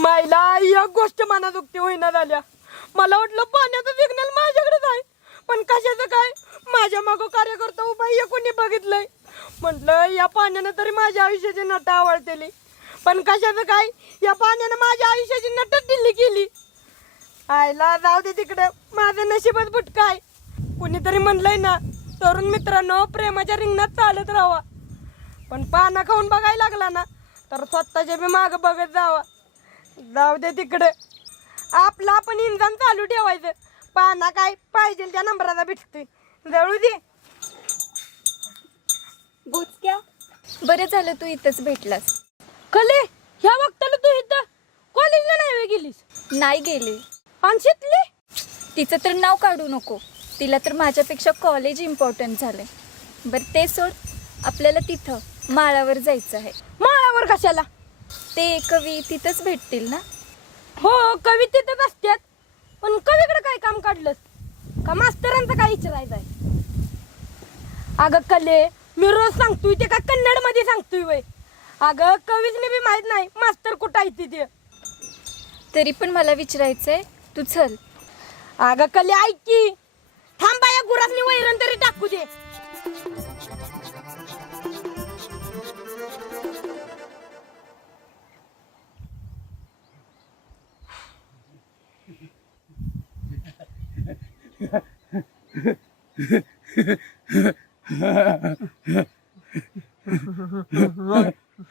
मायला एक गोष्ट मनात दुखती होईना झाल्या. मला वाटलं पाण्याचं सिग्नल माझ्याकडेच आहे, पण कशाचं काय माझ्या मागं कार्यकर्ता उभा आहे कोणी बघितलंय. म्हटलं या पाण्यानं तरी माझ्या आयुष्याची नट आवडतेली, पण कशाचं काय या पाण्यानं माझ्या आयुष्याची नटच दिल्ली केली. आयला जाऊ दे तिकडे, माझं नशीबच बुटका आहे. कुणीतरी म्हणलंय ना, तरुण मित्रांनो प्रेमाच्या रिंगणात चालत राहावा, पण पाना खाऊन बघायला लागला ना तर स्वतःच्या बी माग बघत जावा. जाऊ दे तिकडे, आपलं आपण इंधन चालू ठेवायचं. पाना काय पाहिजे त्या नंबराचा भेटतोय, जळू दे. बोचक्या, बरं झालं तू इथंच भेटलास. खले ह्या वक्ताला तू इथं कॉलेजला नाही गेलीस? नाही गेले. आणि शिकली? तिचं तर नाव काढू नको, तिला तर माझ्यापेक्षा कॉलेज इम्पॉर्टंट झालंय. बरं ते सोड, आपल्याला तिथं माळावर जायचं आहे. माळावर कशाला? ते कवी तिथंच भेटतील ना? हो कवी तिथंच असतात, पण कवीकडे काय काम काढलंस का? मास्तरांचं काय विचारायचं आहे? अगं कले, मी रोज सांगतोय ते का कन्नड मध्ये सांगतोय वय? अगं कवीच बी माहित नाही मास्तर कुठं आहे तिथे. तरी पण मला विचारायचंय, तू चल. अगं कले ऐक की, थांबा या गुरासनी वैरण तरी टाकू दे.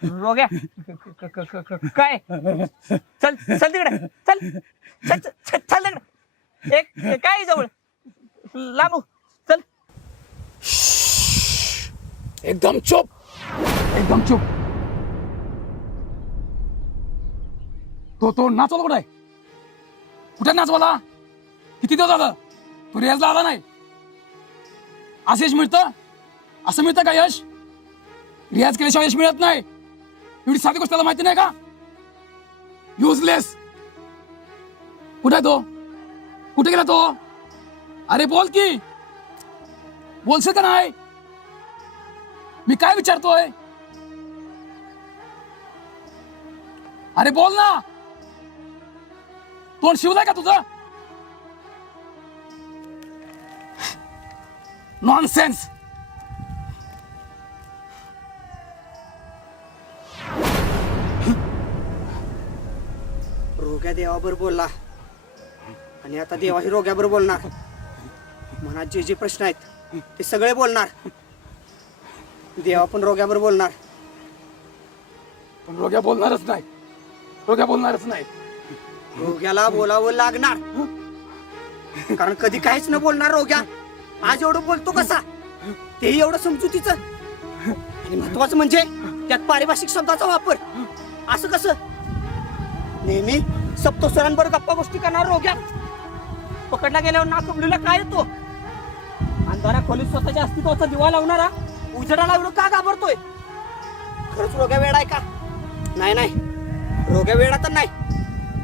रोग्या काय चल चल तिकडे चल चल चल चल तिकडे एक काय जवळ लांबू चल. एकदम चुप, एकदम चुप. तो नाचवला कुठे आहे? कुठे नाचवाला? किती दिवस झालं तू रियाजला आला नाही? असं यश मिळतं? असं मिळतं का यश? रियाज केल्याशिवाय यश मिळत नाही. एवढी साधी गोष्ट त्याला माहिती नाही का? युजलेस. कुठे आहे तो? कुठे गेला तो? अरे बोल की, बोलशील का नाही? मी काय विचारतोय? अरे बोल ना. तोंड शिवलाय का तुझं? नॉनसेन्स. रोग्या देवाबरोबर बोलला आणि आता देवाही रोग्याबरोबर बोलणार. मनात जे जे प्रश्न आहेत ते सगळे बोलणार. देवा पण रोग्याबरोबर बोलणार. पण रोग्या बोलणारच नाही. रोग्या बोलणारच नाही. रोग्याला बोलावं लागणार, कारण कधी काहीच न बोलणार रोग्या आज एवढं बोलतो कसा? तेही एवढं समजुतीचं. आणि महत्वाचं म्हणजे त्यात पारिभाषिक शब्दाचा वापर. असं कसं? नेहमी सप्तस्वरांबरोबर गप्पा गोष्टी करणार रोग्या पकडला गेल्यावर नाकबलीला काय येतो? अंधारा खोलीत स्वतःच्या अस्तित्वाचा दिवा लावणारा उजेडाला एवढं का घाबरतोय? खरंच रोग्या वेडा आहे का? नाही नाही, रोग्या वेडा तर नाही.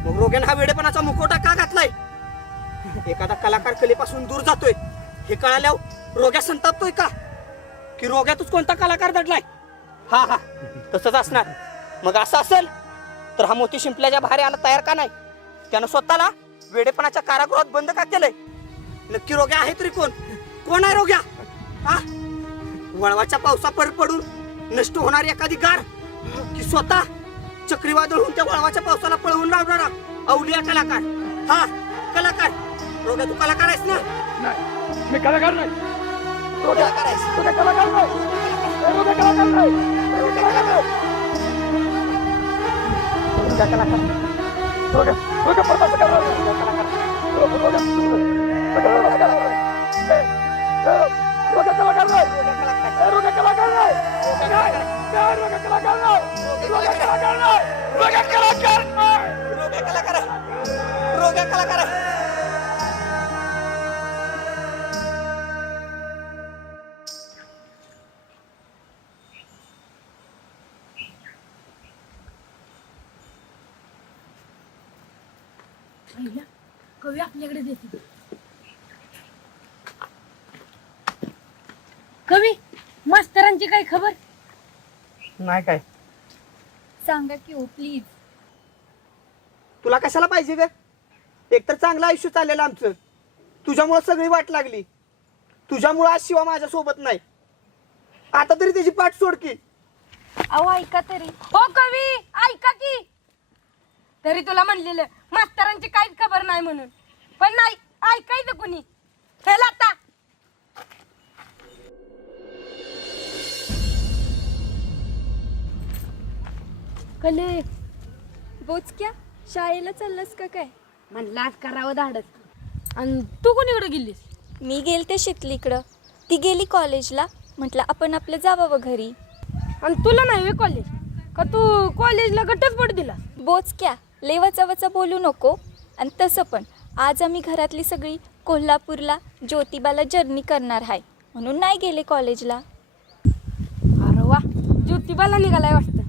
मग रोग्यानं हा वेडेपणाचा मुखवटा का घातलाय? एखादा कलाकार कलेपासून दूर जातोय हे कळाल्यावर रोग्या संतापतोय का? की रोग्यातच कोणता कलाकार दडलाय? हा हा, तसंच असणार. मग असं असेल तर हा मोती शिंपल्याच्या बाहेर आला तयार का नाही? त्यानं स्वतःला वेडेपणाच्या कारागृहात बंद का केलंय? नक्की रोग्या आहे तरी कोण? कोण आहे रोग्या? हा, वळवाच्या पावसा पडून नष्ट होणारी एखादी गार, की स्वतः चक्रीवादळ होऊन त्या वळवाच्या पावसाला पळवून लावणारा अवलिया कलाकार? हा कलाकार. रोग्या तू कलाकार आहेस ना? नाही, मी कलाकार नाही. रोग्या कलाकार आहेस. रोग्या कलाकार नाही. रोग्या कलाकार नाही. रोग्या कलाकार नाही. रोग्या कलाकार. रोग्या रोग्या परत कलाकार. रोग्या कलाकार. रोग्या कलाकार नाही. रोग्या कलाकार नाही. रोग्या कलाकार नाही. रोग्या कलाकार नाही. रोग्या कलाकार नाही. रोग्या कलाकार नाही. रोग्या कलाकार आहे. रोग्या कलाकार आहे. कवी आपल्याकडे देते. कवी, मास्तरांची काही खबर नाही काय? सांगा की हो प्लीज. तुला कशाला पाहिजे ग? एकतर चांगलं आयुष्य चाललेलं आमचं, तुझ्यामुळं सगळी वाट लागली. तुझ्यामुळं आज शिवा माझ्या सोबत नाही. आता तरी त्याची पाठ सोड की. अहो ऐका तरी. हो कवी, ऐका की. तरी तुला म्हणलेलं मास्तरांची काहीच खबर नाही म्हणून, पण नाही ऐकायचं कुणी. चल आता. कले बोचक्या, शाळेला चाललास का काय? म्हणलं आज करावं धाडस. आणि तू कोणीकडे गेलीस? मी गेलते शितलीकडं, ती गेली कॉलेजला. म्हटलं आपण आपलं जावं घरी. आणि तुला नाही होय कॉलेज? का तू कॉलेजला गटच पड दिला? बोचक्या, लेवाचा वचा बोलू नको. आणि तसं पण आज आम्ही घरातली सगळी कोल्हापूरला ज्योतिबाला जर्नी करणार आहे, म्हणून नाही गेले कॉलेजला. अरे वा, ज्योतिबाला निघालाय वाटतं.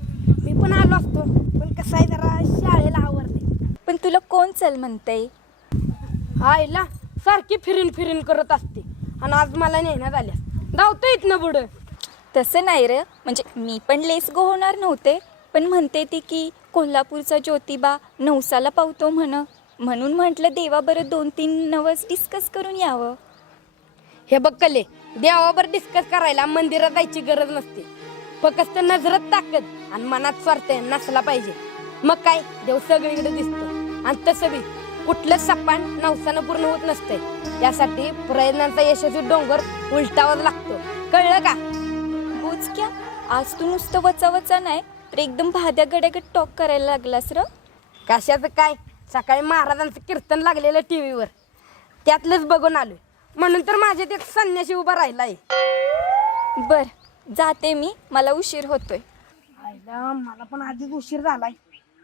मी पण आलो असतो, पण कसं आहे जरा शाळेला आवरले. पण तुला कोण चल म्हणतंय? आईला सारखी फिरून फिरून करत असते, आणि आज मला नेण्यात आल्यास धावतो इथनं पुढं. तसं नाही रे, म्हणजे मी पण लेस गो होणार नव्हते, पण म्हणते ती की कोल्हापूरचा ज्योतिबा नवसाला पावतो म्हणून म्हटलं देवा बरं 2-3 नवस डिस्कस करून यावं. हे बघ कले, देवावर डिस्कस करायला मंदिरात जायची गरज नसते. फक्त नजरत ताकद आणि मनात स्वार्थ नसला पाहिजे. मग काय देव सगळीकडे दिसतो. आणि तसं बी कुठलं सपान नवसानं पूर्ण होत नसते. त्यासाठी प्रयत्नांचा यशस्वी डोंगर उलटावाच लागतो. कळलं का? बोचक्या, आज तू नुसतं वचा नाही तर एकदम भाद्या गड्यागत टॉक करायला लागलास र. कशाचं काय, सकाळी महाराजांचं कीर्तन लागलेलं टीव्हीवर, त्यातलंच बघून आलोय. म्हणून तर माझ्यात एक संन्यासी उभा राहिलाय. बर, जाते मी, मला उशीर होतोय. आईला मला पण आधीच उशीर झालाय.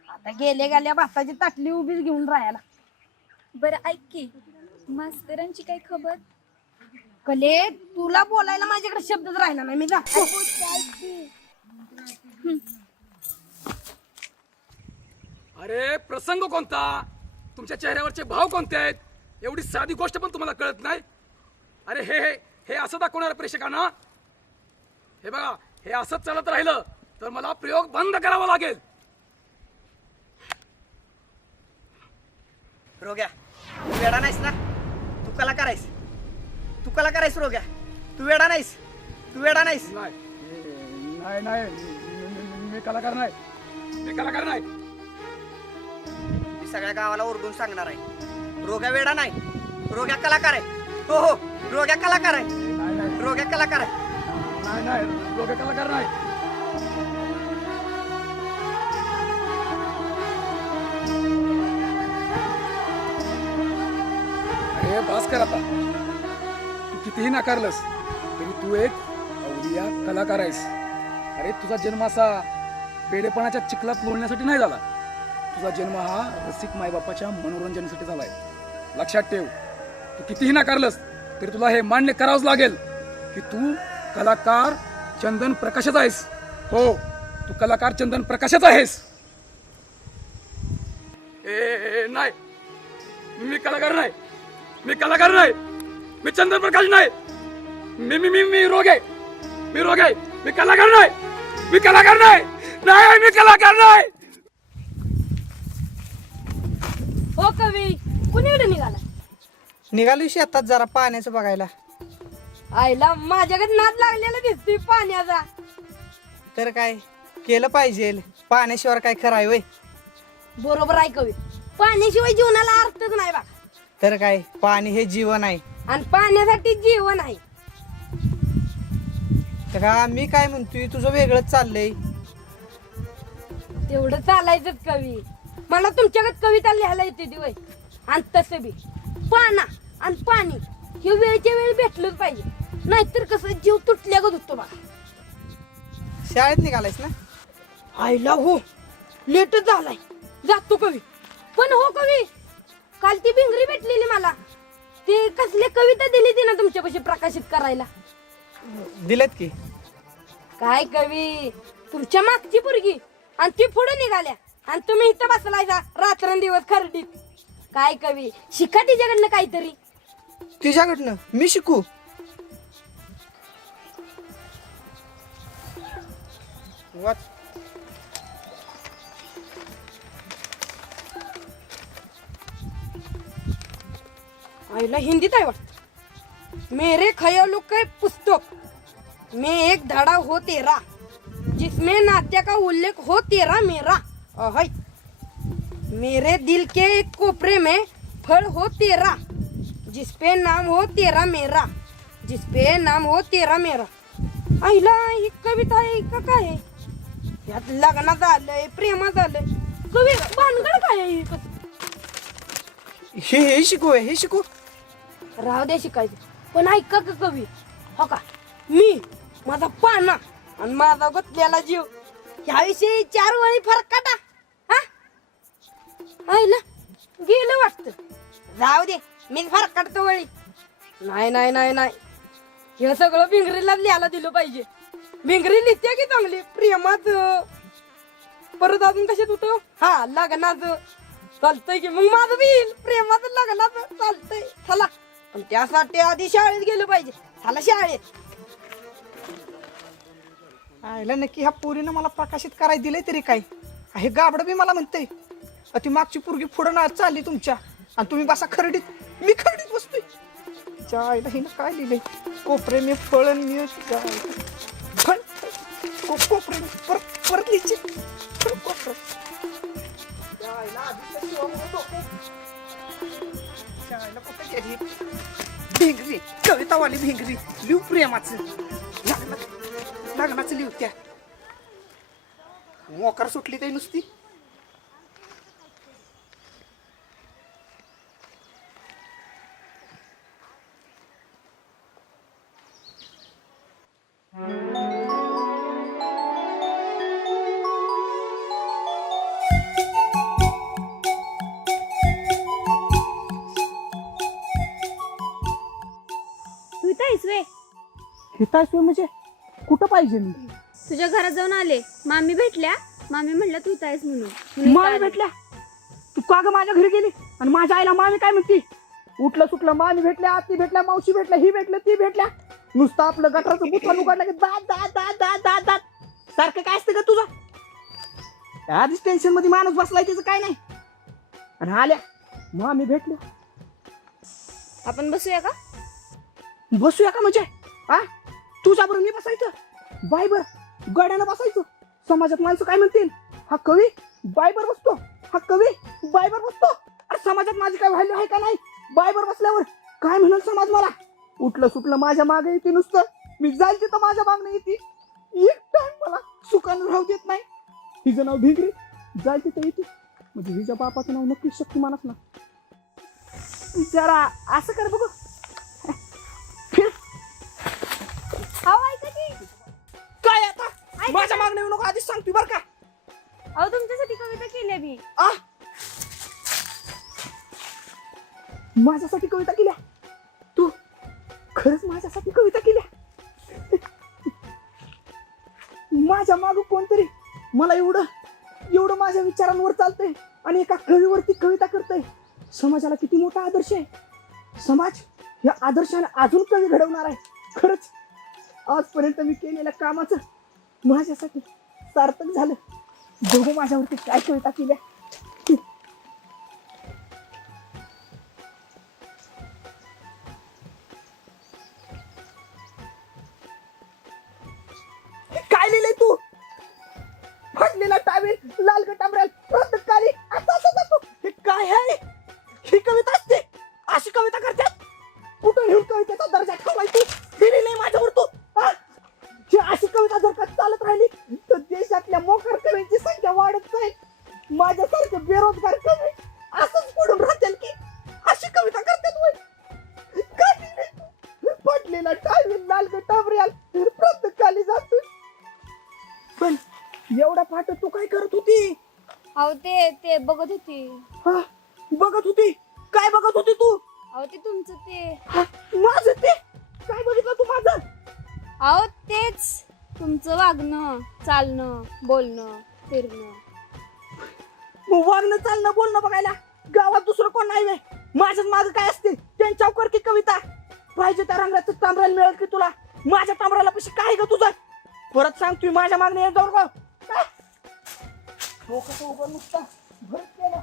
आता गेल्या भाताची ताटली उभीच घेऊन राहायला. बरं ऐक की, मास्तरांची काय खबर? कले, तुला बोलायला माझ्याकडे शब्दच राहिला नाही. मी जातो. अरे प्रसंग कोणता, तुमच्या चेहऱ्यावरचे भाव कोणते आहेत, एवढी साधी गोष्ट पण तुम्हाला कळत नाही. अरे हे हे हे असं दाखवणार प्रेक्षकांना. हे बघा, हे असंच चालत राहिलं तर मला प्रयोग बंद करावा लागेल. रोग्या, तू वेडा नाहीस ना? तू कलाकार आहेस, तू कलाकार आहेस रोग्या. तू वेडा नाहीस, तू वेडा नाहीस. नाही नाही, मी कलाकार नाही, मी कलाकार नाही. मी सगळ्या गावाला ओरडून सांगणार आहे, रोग्या वेडा नाही, रोग्या कलाकार आहे. हो हो, रोग्या कलाकार आहे, नाही नाही रोग्या कलाकार आहे. नाही नाही, लोक कलाकार नाही. अरे बास कर आता. तू कितीही नाकारलंस तरी तू एक अवलिया कलाकार आहेस. अरे तुझा जन्म असा पेडेपणाच्या चिखलात लोळण्यासाठी नाही झाला. तुझा जन्म हा रसिक मायबापाच्या मनोरंजनासाठी झालाय. लक्षात ठेव, तू कितीही नाकारलंस तरी तुला हे मान्य करावंच लागेल की तू कलाकार चंदन प्रकाशाचा आहेस. हो, तू कलाकार चंदन प्रकाशाचा आहेस. ए नाही, मी कलाकार नाही, मी कलाकार नाही, मी चंदन प्रकाश नाही. मी मी मी मी रोग आहे, मी रोग आहे, मी कलाकार नाही, मी कलाकार नाही, नाही मी कलाकार नाही. हो कवी, कुणीकडे निघाला? निघालो शेतात जरा पाण्याचं बघायला. आईला माझ्याकडे नाद लागलेला दिसतोय पाण्याचा. तर काय केलं पाहिजे, पाण्याशिवाय काय खरं आहे वय? बरोबर आहे कवी, पाण्याशिवाय जीवनाला अर्थच नाही बा. तर काय, पाणी हे जीवन आहे. आणि पाण्यासाठी जीवन आहे. तर का मी काय म्हणतोय, तुझं वेगळंच चाललंय. तेवढं चालायचंच कवी. मला तुमच्याकडे कविता लिहायला येते दिवय. आणि तसं बी पाना आणि पाणी हे वेळच्या वेळी भेटलंच पाहिजे, नाहीतर कसं जीव तुटल्यागत होतो बा. शाळेत निघालायस ना? आईला हो, लेटच झालाय, जातो कवी. पण हो कवी, काल ती भिंगरी भेटलेली मला. ती कसली कविता दिली ती ना तुमच्यापाशी प्रकाशित करायला. दिलेत की. काय कवी, तुमच्या मागची पोरगी आणि ती पुढे निघाल्या आणि तुम्ही इथं बसलायचा रात्रंदिवस खरडीत. काय कवी, शिका तिच्याकडनं काहीतरी. तिच्याकडनं मी शिकू? आईला हिंदीत आहे वाटत। मेरे ख्यालों के पुस्तक में एक धड़ा हो तेरा, जिसमें नात्या का उल्लेख हो तेरा मेरा। अहै। मेरे दिल के एक कोपरे में फल हो तेरा, जिसपे नाम हो तेरा मेरा, जिसपे नाम हो तेरा मेरा। आईला ही कविता आहे का काय आहे? यात लग्नात आलंय, प्रेमात आलंय, कवी भानगड काय आहे? हे शिकू हे शिकू. राहू दे शिकायचं, पण ऐका का कवी, हो का, मी माझा पाना आणि माझा गुतलेला जीव ह्याविषयी 4 वळी फरकाटा. हा आईला गेलं वाटतं. जाऊ दे, मी फरकाटतो वळी. नाही नाही नाही नाही, हे सगळं भिंगरीला लिहायला दिलं पाहिजे. भिंगरी लिहिते की चांगली, प्रेमात परत अजून कशात होतं, हा लग्नात चालतंय की. मग माझं बी येईल प्रेमात लग्नात चालतंय. चला, पण त्यासाठी आधी शाळेत गेलं पाहिजे. चला शाळेत. आयला नक्की ह्या पोरीनं मला प्रकाशित करायला दिलंय तरी काय. हे गाबड बी मला म्हणतंय ती मागची पोरगी पुढं ना चालली तुमच्या, आणि तुम्ही बसा खरडीत, मी खरडीत बसतोय. त्या आईला हिनं काय लिहिलंय, कोपरे मी फळन मी फळ कोपरे परत लिहिचे कोपरे. त्या आईला आधी तर शिवा म्हणत होते. त्या आईला कुठं गेली भिंगरी, कवितावाली भिंगरी लिहू प्रेमाचं, लग्नाचं लिहू. त्या मोकार सुटली ते नुसती. तू इथं आहेस वे? हिताय म्हणजे कुठं पाहिजे मी? तुझ्या घरात जाऊन आले, मामी भेटल्या. मामी म्हटलं तू इथं आहेस म्हणून मामी भेटल्या? तू का ग माझ्या घरी गेली आणि माझ्या आईला मामी काय म्हणती? उठलं सुटलं मामी भेटल्या, आत्ती भेटल्या, मावशी भेटल्या, ही भेटल्या, ती भेटल्या. नुसतं आपलं गटाराचं बुथान उघडलं की दात दात दात दात दात दात सारखं काय असतं का तुझं? आधीच टेन्शन मध्ये माणूस बसलाय, त्याचं काय नाही. आणि आल्या मामी भेटल्या. आपण बसूया का? बसूया का म्हणजे? हा, तुझ्याबरोबर मी बसायचं? बायबर गड्यानं बसायचं? समाजात माणसं काय म्हणतील? हा कवी बायबर बसतो, हा कवी बायबर बसतो. अरे समाजात माझी काय व्हॅल्यू आहे का नाही? बायबर बसल्यावर काय म्हणाल समाज मला? उठलं सुटलं माझ्या मागे येते नुसतं, मी जाईल तिथं माझ्या मागणं येते. एक टाइम मला सुखानं राहू देत नाही. हिचं नाव भिंगरी, जाईल तिथं येते. म्हणजे हिच्या बापाचं नाव नक्कीच शक्तिमानच ना. जरा असं कर बघू. काय आता माझ्या मागणं येऊ नको, आधीच सांगते बर का. अहो तुमच्यासाठी कविता केली मी. माझ्यासाठी कविता केल्या? तू खरंच माझ्यासाठी कविता केल्या? माझ्या माग कोणतरी मला एवढं माझ्या विचारांवर चालतंय आणि एका कवीवरती कविता करतंय. समाजाला किती मोठा आदर्श आहे. समाज या आदर्शाने अजून कवी घडवणार आहे. खरंच आजपर्यंत मी केलेल्या कामाचं माझ्यासाठी सार्थक झालं. दोघं माझ्यावरती काय कविता केल्या. काय लिहिलंय तू? फाटलेला टावेल, लाल गटामरेल, प्रत्येकाली आता असं जातो. हे काय आहे? ही कविता असते? अशी कविता करतात? कुठं घेऊन कवितेचा दर्जा ठेवलाय तू? दिली नाही माझ्यावर तू. ही अशी कविता जर का चालत राहिली तर देशातल्या मोकार कवींची संख्या वाढत जाईल. माझ्यासारखे बेरोजगार कवी असंच पडून राहतील की अशी कविता करतात. वय काय लिहिलंय तू? फाटलेला टावेल, लाल गटामरेल, प्रत्येकाली जातो. पण एवढा फाट तू काय करत होती? अहो ते बघत होती. हा, बघत होती? काय बघत होती तू? अहो ते तुमचं ते. हा, माझं ते काय बघितलं तू माझं? अहो तेच तुमचं वागणं, चालणं, बोलणं, फिरणं. मग वागणं, चालणं, बोलणं बघायला गावात दुसरं कोण नाही व्हय? माझ्याच मागं काय असते? त्यांच्यावर कर की कविता. पाहिजे त्या रंगाचं टांबरायला मिळेल की तुला? माझ्या टांबराला पैसे काय ग तुझं? परत सांग, तू माझ्या मागणी येत जाऊ का? डोकं उभं नुसतं भरत केलं.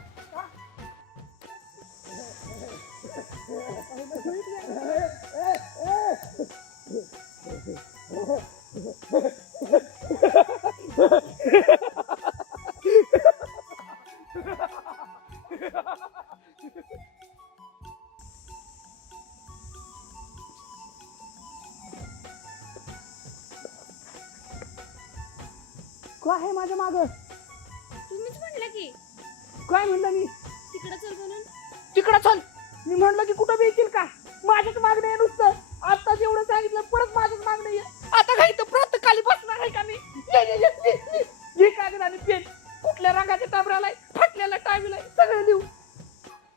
काय आहे माझ्या माग? तुम्हीच म्हटलं की काय म्हणलं मी? तिकडं चल म्हणून. तिकडं चल. मी म्हणलं की कुठं भेटेल का? माझ्याच मागणं आहे नुसतं. आताच एवढं सांगितलं, परत माझ्याच मागणं आहे. आता काय तर प्रातःकाली बसणार आहे का मी? ये कागद आणि पेन. कुठल्या रंगाच्या टाबराला फाटलेला टाबीला सगळं लिहू.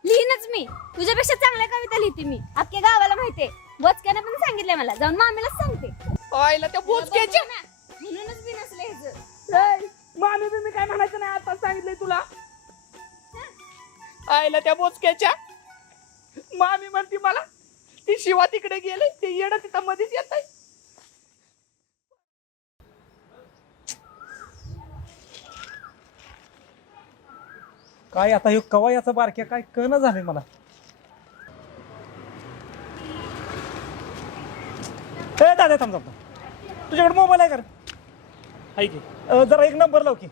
लिहीनच मी. तुझ्यापेक्षा चांगल्या कविता लिहिते मी. अख्ख्या गावाला माहितीये. बोचक्याने पण सांगितलंय मला. जाऊन मामीलाच सांगते. आईला त्या बोचक्याच्या. म्हणूनच मी नसले ह्याचं. मामी मी काय म्हणायचं नाही, आता सांगितलंय तुला. आईला त्या बोचक्याच्या. मामी म्हणती मला ती शिवा तिकडे गेले, ते येडं तिथं मध्येच येत आहे. काय आता हे कवा याचा बारक्या काय कळणं झालंय मला. ए दादा थांब थांब, तुझ्याकडे मोबाईल आहे का रे? आहे की. जरा एक नंबर लाव की,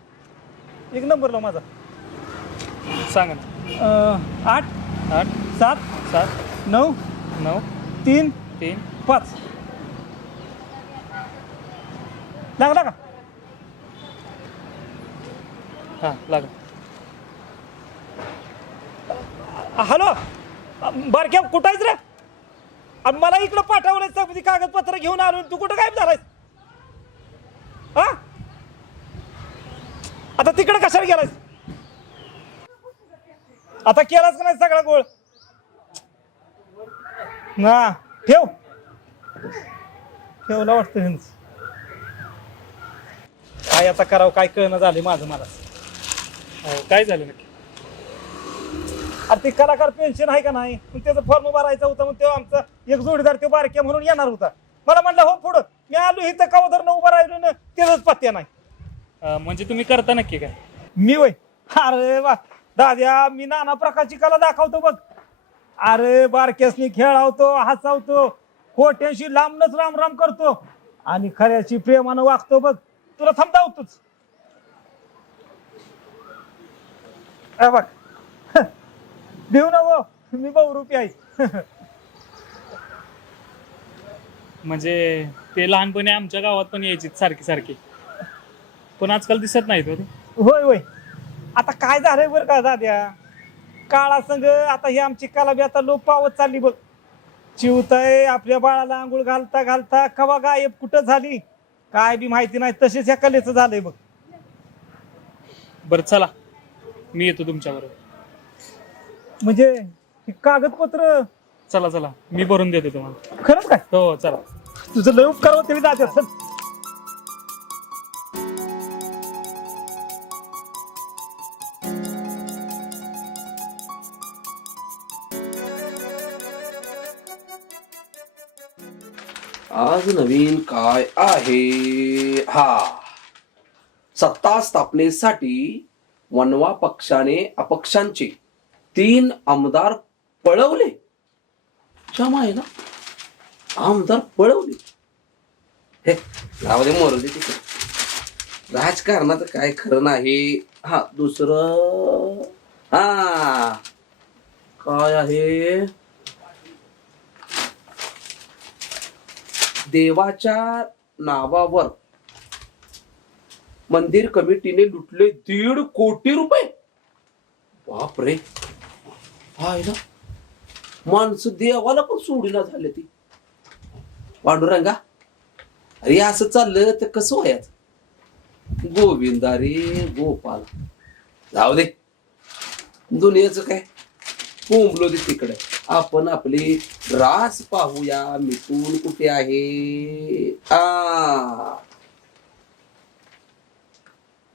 एक नंबर लाव माझा. सांग ना. 8 8 7 7 9 9 3 3 5. लागला का? हां लागला. हॅलो बारक्या, कुठं आहेस रे? आणि मला इकडं पाठवलंय कागदपत्र घेऊन आलो, तू कुठं गायब झालायस? हा आता तिकडे कशाला गेलायस? आता केलास का नाही सगळा गोळ? ना ठेव, ठेवला वाटतं ह्यांच. काय आता करावं काय कळणं झालं माझं मला. काय झालं नक्की? अरे ते कलाकार पेन्शन आहे का नाही, त्याचा फॉर्म भरायचा होता. मग तेव्हा आमचा एक जोडीदार तो बारक्या म्हणून येणार होता. मला म्हणलं हो पुढं. मी आलो इथं कवाधर उभं राहिलो ना, त्याचाच पत्त्या नाही. म्हणजे तुम्ही करता नक्की काय? मी वय अरे वा दाद्या, मी नाना प्रकारची कला दाखवतो बघ. अरे बारक्यासनी खेळावतो, हसावतो, खोट्याशी लांबनच राम राम करतो आणि खऱ्याशी प्रेमानं वागतो बघ. तुला थांबतावतोच बघ. देऊ ना वो, मी बहुरूपी आहे. म्हणजे ते लहानपणी आमच्या गावात पण यायची सारखी सारखी, पण आजकाल दिसत नाहीत. होय होय. आता काय झालंय बरं का दाद्या, काळासंग आता ही आमची कला बी आता लोप पावत चालली बघ. चिवताय आपल्या बाळाला आंघोळ घालता घालता कवा गायब कुठं झाली काय बी माहिती नाही. तसेच ह्या कलेचं झालंय बघ. बरं चला, मी येतो तुमच्याबरोबर. म्हणजे हे कागदपत्र चला चला, मी भरून देतो तुम्हाला. खरंच काय? हो चला. तुझं लय उपकार होते मी दाद्या. चल. आज नवीन काय आहे? हा, सत्ता स्थापनेसाठी वनवा पक्षाने अपक्षांचे 3 आमदार पळवले. क्षमा आहे ना, आमदार पळवले. हे जाऊ दे, मरू दे तिकडे. राजकारणाचं काय खरं नाही. हा दुसरं, हा काय आहे? देवाच्या नावावर मंदिर कमिटीने लुटले 1.5 कोटी रुपये. बापरे, हाय ना, माणसं देवाला पण सोडीना झाले ती. पांडुरंगा, अरे असं चाललं तर कसं व्हायचं? गोविंदा रे गोपाल. जाऊ दे, दुनियाचं काय, कोंबलो दे तिकडे. आपण आपली रास पाहूया. मिथून कुठे आहे?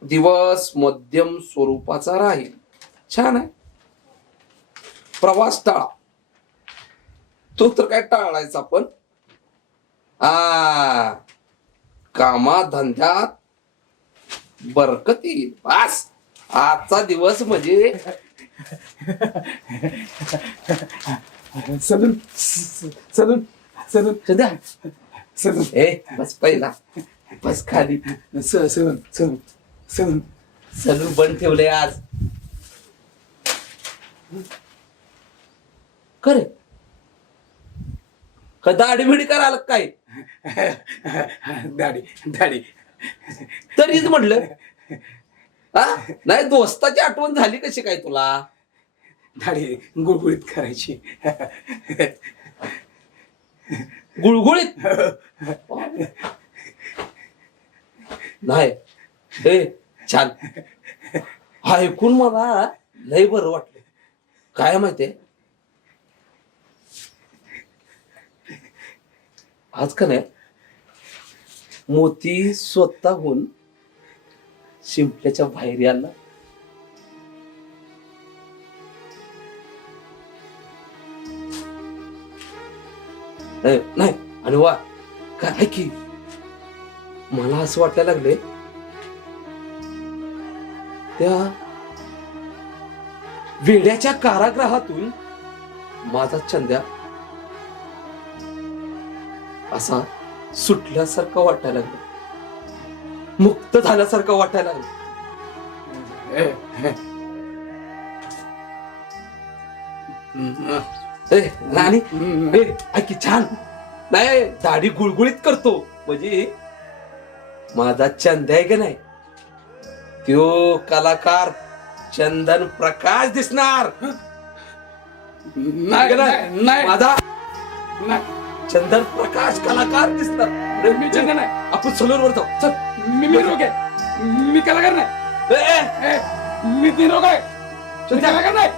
दिवस मध्यम स्वरूपाचा राहील. छान आहे. प्रवास टाळा. तो तर काय टाळायचा पण. कामा धंद्यात बरकत येईल. बस आजचा दिवस म्हणजे सलून सलून सलून सध्या सलून ए बस पहिला बस खाली. सलून सलून सलून सलून बंद ठेवलंय आज. करे का दाढी बिडी करायला काय? दाढी दाढी तरीच म्हटलं हा नाही दोस्ताची आठवण झाली कशी काय तुला? दाढी गुळगुळीत करायची. गुळगुळीत नाही ए छान. हा ऐकून मला लय बरं वाटलं. काय माहितीये आज का नाही मोती स्वतःहून शिंपल्याच्या बाहेर यायला नाही. आणि वा काय आहे की मला असं वाटायला लागले त्या वेड्याच्या कारागृहातून माझा चंद्या असा सुटल्यासारखं वाटायला लागलं, मुक्त झाल्यासारखं वाटायला लागलं. नानी की छान नाही दाढी गुळगुळीत करतो म्हणजे माझा चंद्या आहे का नाही त्यो कलाकार चंदन प्रकाश दिसणार. नाही माझा नाही चंदन प्रकाश कलाकार दिसणार. मी चंदन आहे. आपण सलूनवर जाऊ चल. मी रोग आहे. मी कलाकार नाही. मी निरोग आहे. कलाकार नाही.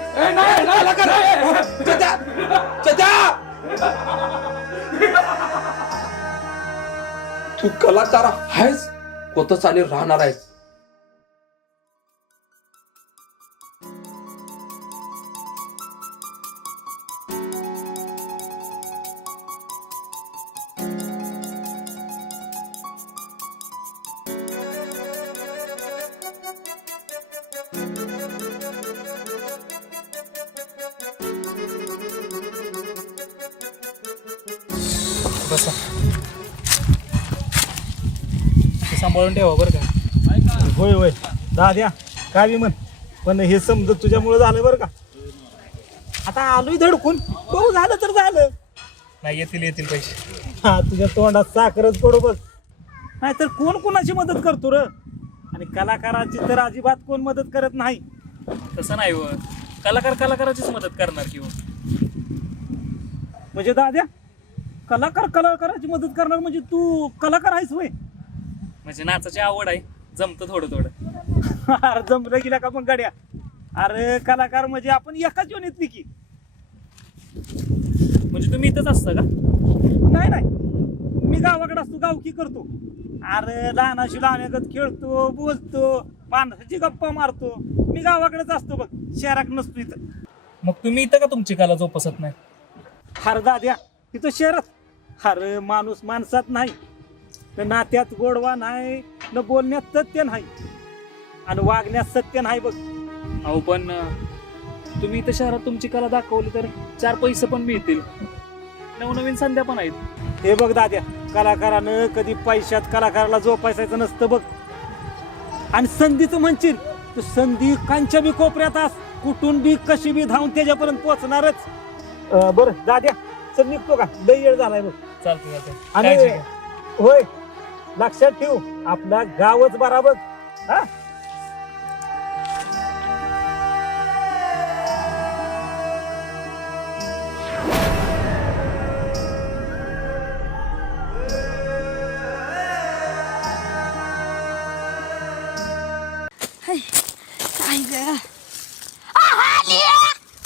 तू कलाकार आहेस होतच आणि राहणार आहेस. बसा ते सांभाळून ठेवा बरं का. होय होय दाद्या काय बी म्हण पण हे समजत तुझ्यामुळे झालं बरं का. आता आलोय धडकून बघू झालं तर झालं. नाही येतील पैसे. हा तुझ्या तोंडात साखरच पडू बघ. नाहीतर कोण कोणाची मदत करतो र. आणि कलाकाराची तर अजिबात कोण मदत करत नाही. तसं नाही व कलाकाराचीच मदत करणार की हो. म्हणजे दाद्या कलाकाराची मदत करणार म्हणजे तू कलाकार आहेस होय. म्हणजे नाचाची आवड आहे जमतं थोडं. अरे जमलं गेला का पण गाड्या. अरे कलाकार म्हणजे आपण एकाच योनीतली की. म्हणजे तुम्ही इथंच असता का? नाही मी गावाकडे असतो गावकी करतो. अरे लहानाशी लहानगत खेळतो बोलतो माणसाची गप्पा मारतो. मी गावाकडेच असतो बघ शहरात नसतो इथं. मग तुम्ही इथं का तुमची कला जोपासत नाही? हर दाद्या तिथं शहरात हर माणूस माणसात नाही. न नात्यात गोडवा नाही न बोलण्यात सत्य नाही आणि वागण्यात सत्य नाही बघ. अहो पण तुम्ही इथं शहरात तुमची कला दाखवली तर 4 पैसे पण मिळतील. नवनवीन संध्या पण आहेत. हे बघ दाद्या कलाकारानं कधी पैशात कलाकाराला जोपासायचं नसतं बघ. आणि संधीचं म्हणशील तर संधी कांच्या बी कोपऱ्यात अस कुठून बी कशी बी धावून त्याच्यापर्यंत पोहोचणारच. बरं दाद्या चल निघतो का लय वेळ झालाय बघ. चालतं. आणि होय लक्षात ठेव आपला गावच बराबर. हा काय ग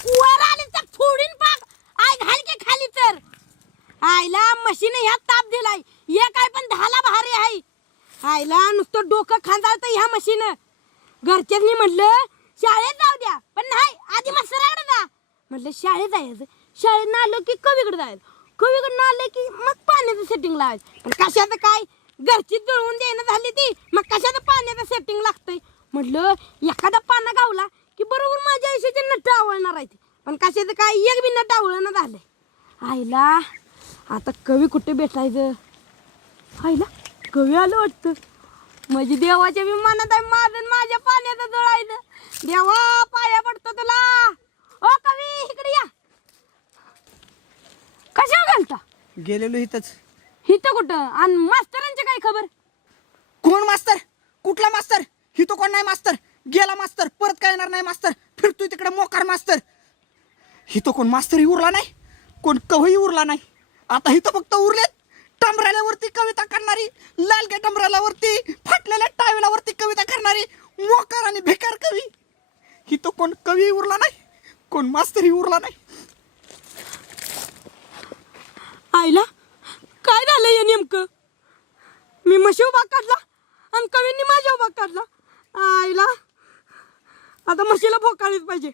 वर आली तर फोडून पाक आय घाल के खाली तर. आईला मशीन ह्या ताप दिलाय हे काय पण धाला भारी आहे. आईला नुसतं डोकं खांदाळतं ह्या मशीन. घरच्यांनी म्हटलं शाळेत जाऊ द्या पण नाही आधी मस्तराकडे जा. म्हटलं शाळेत जायचं. शाळेत आलं की कवीकडे जायचं. कवीकडनं आलं की मग पाण्याचं सेटिंग लावायचं. पण कशाचं काय घरची जळवून देणं झाली ती मग कशाचं पाण्याचं सेटिंग लागतंय. म्हटलं एखादा पाना गावला की बरोबर माझ्या आयुष्याचे नट्ट आवडणार आहे पण कशाचं काय एक बी नट्ट आवडणं झालंय आईला आता कवी कुठे भेटायचं आईला कवी आलं वाटतं म्हणजे देवाच्या विमानात आहे माझं माझ्या पाण्यात जळायचं देवा पाया पडतो तुला ओ कवी इकडे या कशा घालता गेलेलो इथंच. इथं कुठं आणि मास्तरांची काय खबर कोण मास्तर? कुठला मास्तर? हिथं कोण नाही मास्तर. गेला मास्तर, परत काय येणार नाही मास्तर. फिरतोय तिकडे मोकार मास्तर. हिथं कोण मास्तरही उरला नाही, कोण कवही उरला नाही. आता हिथं फक्त उरलेत टमराल्यावरती कविता करणारी, लालग्या टमराल्यावरती फाटलेल्या टावेलावरती कविता करणारी मोकार आणि भिकार कवी. हिथं कोण कवी उरला नाही, कोण मास्तरही उरला नाही. आईला काय झालं हे नेमकं मी म्हशी उभा काढला आणि कवींनी माझ्या उभा काढला आईला आता म्हशीला भोकाळीच पाहिजे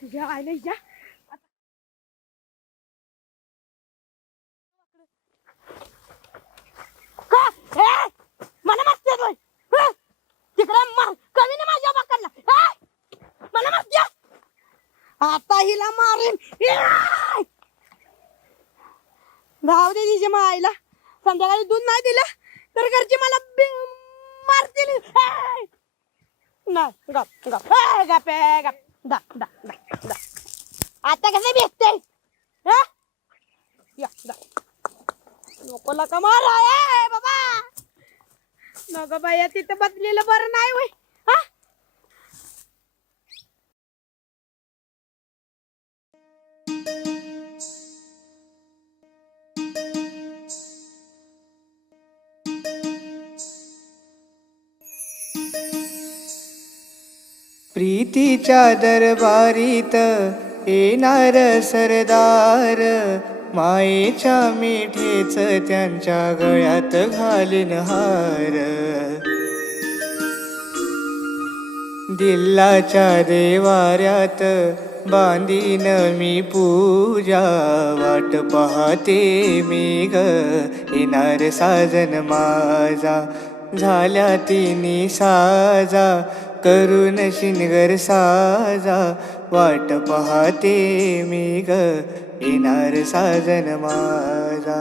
तुझ्या आईला या मला मस्त तिकडे कवीने माझ्या उभा काढला मला मस्त आता हिला मारेन जाऊ दे तिच्या मायला संध्याकाळी दूध नाही दिलं तर घरची मला मारतील नाही गप गप गप गप दा दा दा आता कसं भेटते नको का मारा बाबा नको बाया तिथं बसलेलं बरं नाही होय हा प्रीतीच्या दरबारीत येणार सरदार मायेच्या मिठेच त्यांच्या गळ्यात घालीन हार दिल्लाच्या देवाऱ्यात बांधीन मी पूजा वाट पाहते मी ग येणार साजन माझा झाल्या तिन्ही साजा करून शिनगर साजा वाट पाहते मी ग येणार साजन माझा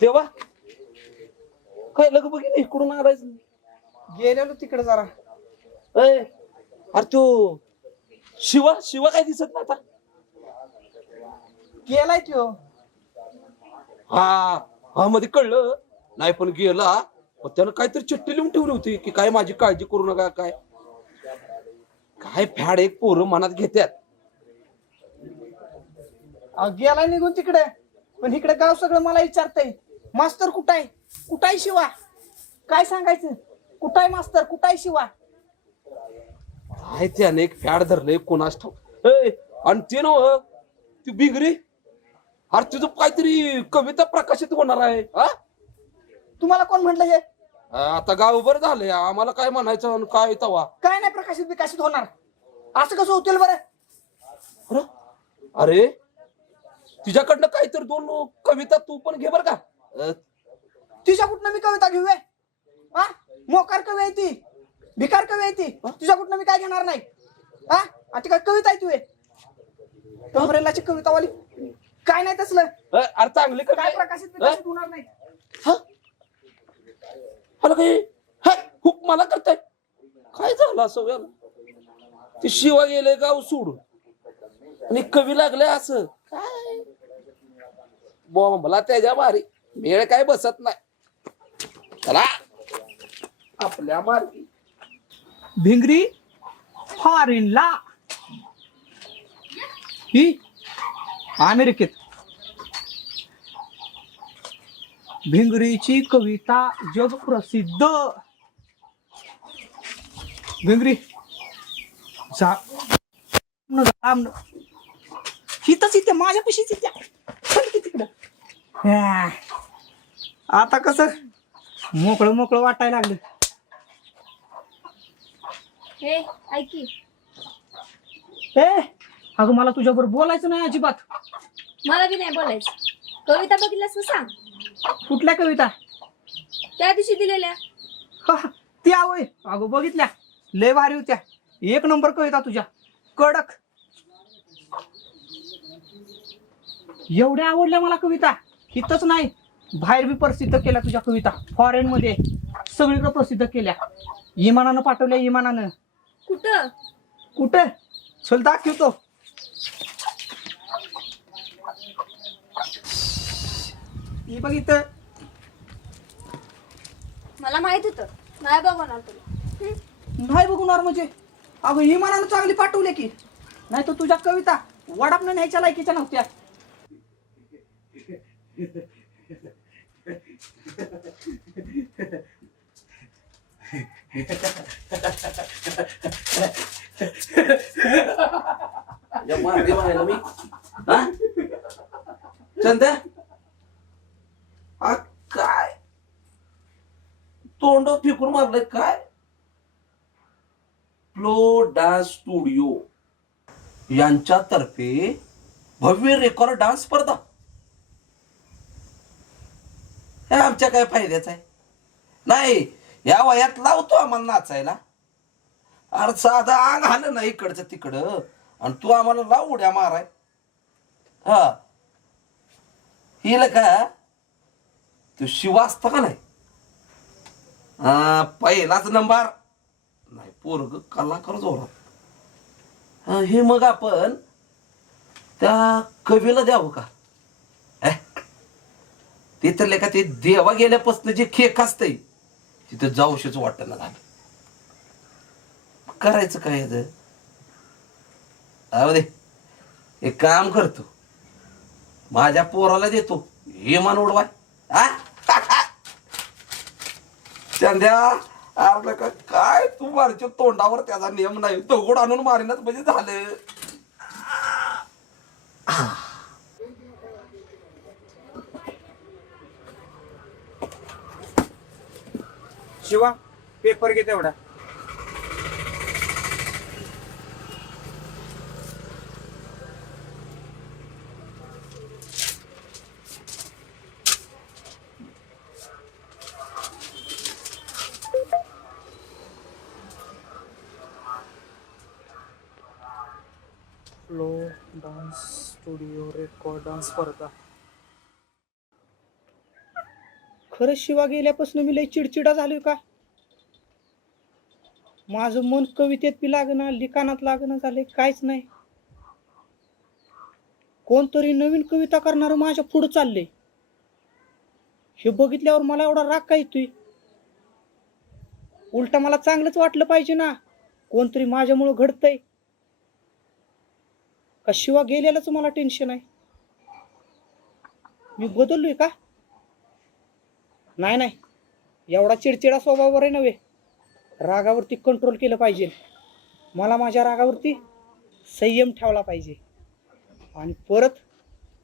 तेव्हा काय लग बघितलं इकडून आलायच गेलेलो तिकडे जरा. अरे तो शिवा शिवा काय दिसत नाही आता. गेलाय त्यो. हा हा मध्ये कळलं नाही पण गेला पण त्यानं काहीतरी चिठ्ठी लिहून ठेवली होती की काय माझी काळजी करू नका काय काय फॅड एक पोरं मनात घेत्यात. गेलाय निघून तिकडे पण इकडे गाव सगळं मला विचारतंय मास्तर कुठं आहे कुठं आहे शिवा काय सांगायचं कुठं आहे मास्तर कुठं आहे शिवा. काय त्याने एक फॅड धरलंय कोणास ठाऊक. आणि ते नव ती बिगरी अरे तुझं काहीतरी कविता प्रकाशित होणार आहे. हा तुम्हाला कोण म्हटलं हे आता गाव बरं झालंय आम्हाला काय म्हणायचं आणि काय तवा काय नाही प्रकाशित विकासित होणार असं कसं होतील बरं. अरे तुझ्याकडनं काहीतरी दोन कविता तू पण घे बर का. तुझ्या कुठनं मी कविता घेऊया हा मोकार कवी आहे ती भिकार कवी आहे ती तुझ्या कुठनं मी काय घेणार नाही. हा आता काय कविता आहे तुझे कमरेलाची कवितावाली काय नाही तसलं. अरे चांगली काय प्रकाशित विकासित होणार नाही. मला काय हुक मला करताय काय झालं असं यार. ते शिवा गेले गाव सोडून आणि कवी लागले असं काय बॉम्बला त्याच्या भारी मेळ काय बसत नाही. चला आपल्या मार्गी भिंगरी फॉरेनला ही अमेरिकेत भिंगरीची कविता जग प्रसिद्ध. भिंगरी हिथंच इथे माझ्या पशीच इथे तिकडं आता कसं मोकळं मोकळं वाटायला लागलं. हे ऐक की, ए अगं मला तुझ्याबरोबर बोलायचं नाही अजिबात. मला बी नाही बोलायचं. कविता बघितल्यास ना सांग. कुठल्या कविता? त्या दिवशी दिलेल्या. हा, ती आवय अगं बघितल्या, लय भारी होत्या. एक नंबर कविता तुझ्या, कडक. एवढ्या आवडल्या मला कविता. इथंच नाही, बाहेर बी प्रसिद्ध केल्या तुझ्या कविता. फॉरेन मध्ये सगळीकडे प्रसिद्ध केल्या. इमानानं पाठवल्या, इमानानं. कुठं? कुठे? चल दाखवतो. हे बघ इथं. मला माहित होतं नाही बघणार तुला. नाही बघणार म्हणजे अगं इमानानं चांगली पाठवले की. नाही तर तुझ्या कविता वडापनं न्यायच्या लायकीच्या नव्हत्या. या मागे बघायला मी हा चंद्या काय तोंड फेकून मारलंय काय? फ्लो डान्स स्टुडिओ यांच्यातर्फे भव्य रेकॉर्ड डान्स स्पर्धा. हे आमच्या काय फायद्याचं आहे? नाही, या वयात लावतो आम्हाला नाचायला. अरे साधं अंग आलं नाही इकडचं तिकडं आणि तू आम्हाला लाव उड्या माराय. हा हिला का तू शिवा असता का नाही? पहिलाच नंबर नाही, पोरग कलाकार जोरात. हे मग आपण त्या कवीला द्यावं का? ते तर का ते देवा गेल्यापासून जे खेक असतंय तिथं जाऊशीच वाटणं झालं. करायचं काय याचं? दे एक काम करतो, माझ्या पोराला देतो विमान उडवाय. चंद्या अरे काय तू मारच्या तोंडावर त्याचा नियम नाही, दगड आणून मारिनच म्हणजे झालं. शिवा पेपर घे तेवढा. Flow dance studio record dance स्पर्धा. खरंच शिवा गेल्यापासून मी लय चिडचिडा झालोय का? माझं मन कवितेत बी लागणं, लिखाणात लागणं झालंय, काहीच नाही. कोणतरी नवीन कविता करणार माझ्या पुढे चाललंय. हे बघितल्यावर मला एवढा राग का येतोय? उलट मला चांगलंच वाटलं पाहिजे ना, कोणतरी माझ्यामुळं घडतंय. का शिवा गेलेलाच मला टेन्शन आहे? मी बदललोय का? नाही नाही, एवढा चिडचिडा स्वभावावर आहे नव्हे. रागावरती कंट्रोल केलं पाहिजे. मला माझ्या रागावरती संयम ठेवला पाहिजे आणि परत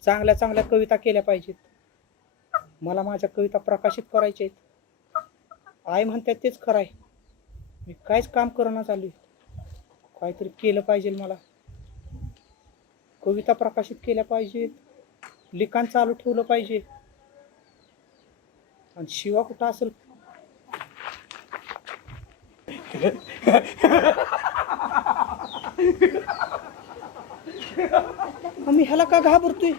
चांगल्या चांगल्या कविता केल्या पाहिजेत. मला माझ्या कविता प्रकाशित करायच्या आहेत. आई म्हणतात तेच खरं आहे. मी काहीच काम करणं चालू, काहीतरी केलं पाहिजे. मला कविता प्रकाशित केल्या पाहिजेत, लिखाण चालू ठेवलं पाहिजे. आणि शिवा कुठं असेल? मी ह्याला का घाबरतोय?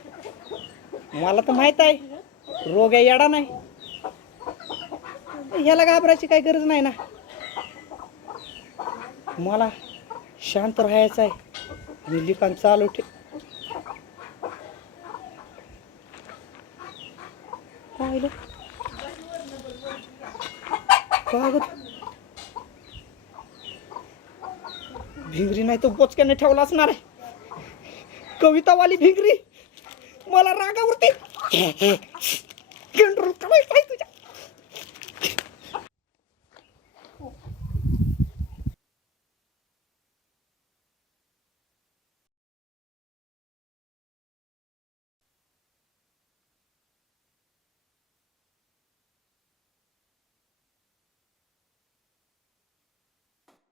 मला तर माहित आहे रोग आहे, येडा नाही. ह्याला घाबरायची काही गरज नाही ना. मला शांत राहायचं आहे आणि लिखाण चालू ठेव. पाहिलं कागद भिंगरी नाही तर बोचक्याने ठेवला असणार आहे. कवितावाली भिंगरी मला रागावरती कंट्रोल करायचं आहे तुझ्या.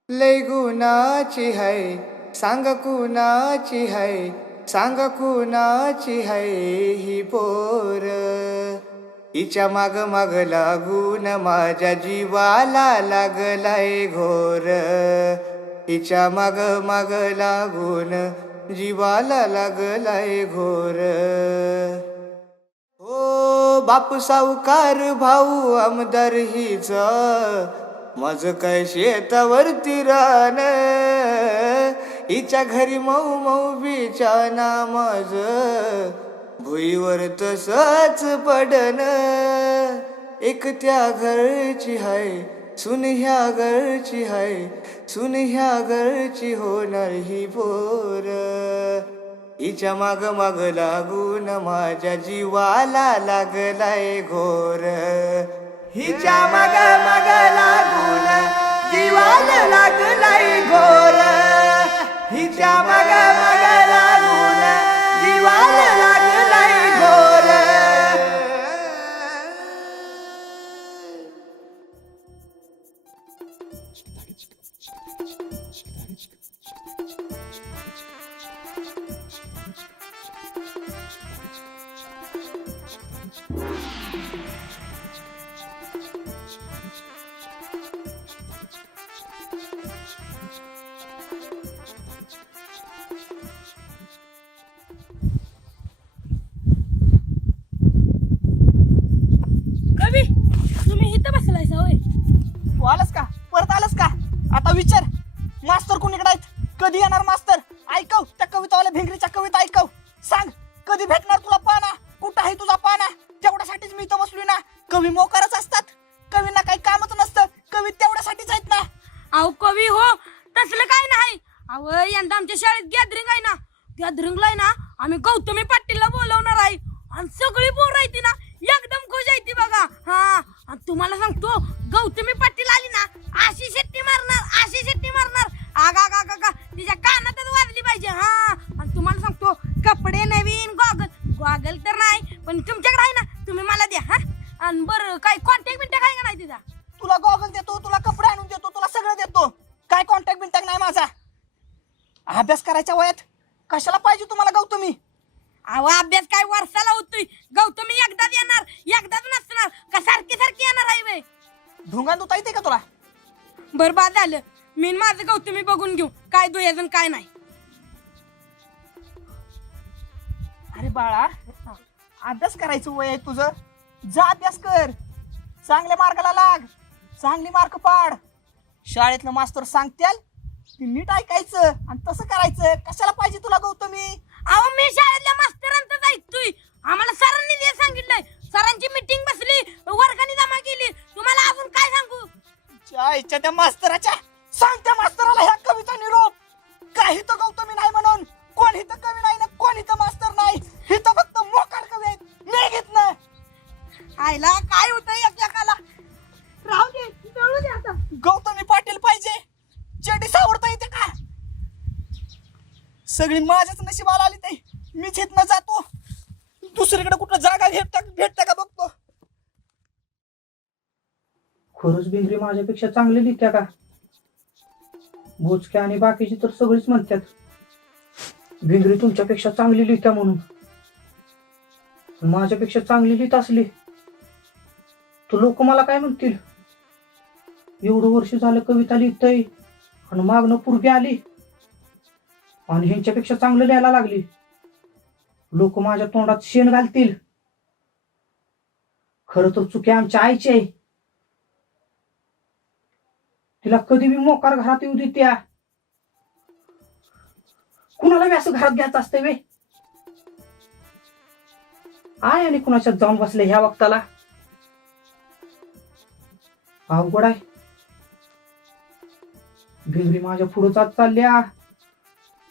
लय गुणाची है सांग कुणाची है सांग कुणाची है ही पोर हिच्या माग माग लागून माझ्या जीवाला लागलाय घोर हिच्या माग माग लागून जीवाला लागलाय घोर ओ बाप सावकार भाऊ आमदार हीच माझ काय शेतावरती रान हिच्या घरी मऊ मऊ बिचाना माझ भुईवर तसंच पडन एक त्या घरची हाय सुन ह्या घरची हाय सुन ह्या घरची होणार ही पोर हिच्या माग माग लागून माझ्या जीवाला लागलाय घोर हिच्या माग माग लागून जीवाला लागलाय घोर हिच्या माग माग लागून जीवाला लागलाय घोर कवी तुम्ही इथं बसलायसा होय? तू आलास का परत आलास का आता विचार मास्तर कोणीकडे आहेत कधी येणार मास्तर ऐकव त्या कवितावाल्या भिंगरीच्या कविता ऐकव सांग कधी भेटणार तुला पाना कुठं आहे तुझा पाना तेवढ्यासाठीच मी इथं बसलोय ना कवी मोकारच असतात कवींना काही कामच नसतं कवी तेवढ्यासाठीच आहेत ना अहो कवी हो तसलं काय नाही अहो यंदा आमच्या शाळेत गॅदरिंग आहे ना गॅदरिंगला आहे ना आम्ही गौतमी पाटीलला बोलवणार आहे आणि सगळी पोरं आहे ती ना एकदम खुश आहे ती बघा हा आणि तुम्हाला सांगतो गौतमी पाटील आली ना अशी शेट्टी मारणार आगा गा गा गा तिच्या कानातच वाजली पाहिजे हा आणि तुम्हाला सांगतो कपडे नवीन गॉगल तर नाही पण तुमच्याकडे आहे ना तुम्ही मला द्या हा आणि बरं काय कॉन्टॅक्ट बिंटॅक्ट आहे का नाही तिचा तुला गॉगल देतो तुला कपडे आणून देतो तुला सगळं देतो काय कॉन्टॅक्ट बिंटॅक्ट नाही माझा अभ्यास करायच्या वयात कशाला पाहिजे तुम्हाला गौतमी अहो अभ्यास काय वर्षाला होतोय गौतमी एकदाच येणार एकदाच नसणार का सारखी येणार आहे वे ढुंगान दुता येते का तुला बरबाद झालं मी न माझं गौतमी बघून घेऊ काय दुयाजन काय नाही अरे बाळा अभ्यास करायचं वय आहे तुझं जा अभ्यास कर चांगल्या मार्काला लाग चांगली मार्क पाड शाळेतलं मास्तर सांगत्याल ती नीट ऐकायचं आणि तसं करायचं कशाला पाहिजे तुला गौतमी अहो मी शाळेतल्या मास्तरांचं ऐकतोय आम्हाला सरांनी जे सांगितलंय सरांची मीटिंग बसली वर्गाने जमा केली तुम्हाला अजून काय सांगू शाळेच्या त्या मास्तराच्या सांग त्या मास्तराला ह्या कविता निरोप काही तर गौतमी नाही म्हणून कोणी तर कवी नाही ना कोणी तर मास्तर नाही हे तर फक्त मोकार कवी आहेत निघित ना आयला काय होतंय एकाला राहू दे जळू दे आता गौतमी पाटील पाहिजे चेडी सावरता येते का सगळी माझ्याच नशिबाला आली ते मीच इथनं जातो दुसरीकडे कुठं जागा भेटता का बघतो खरंच भिंगरी माझ्यापेक्षा चांगली लिहित्या का बोचक्या आणि बाकीची तर सगळीच म्हणतात भिंगरी तुमच्यापेक्षा चांगली लिहित्या म्हणून माझ्यापेक्षा चांगली लिहित असली तर लोक मला काय म्हणतील एवढं वर्ष झालं कविता लिहितय आणि मागणं पूर्वी आली आणि ह्यांच्यापेक्षा चांगलं लिहायला लागली लोक माझ्या तोंडात शेण घालतील खरं तर चुकी आमच्या आईची आहे तिला कधी बी मोकार घरात येऊ देत्या कुणाला बी असं घरात घ्यायचं असतं वे आय आणि कुणाच्यात जाऊन बसले ह्या वक्ताला अवघड आहे भिंगरी माझ्या पुढे जात चालल्या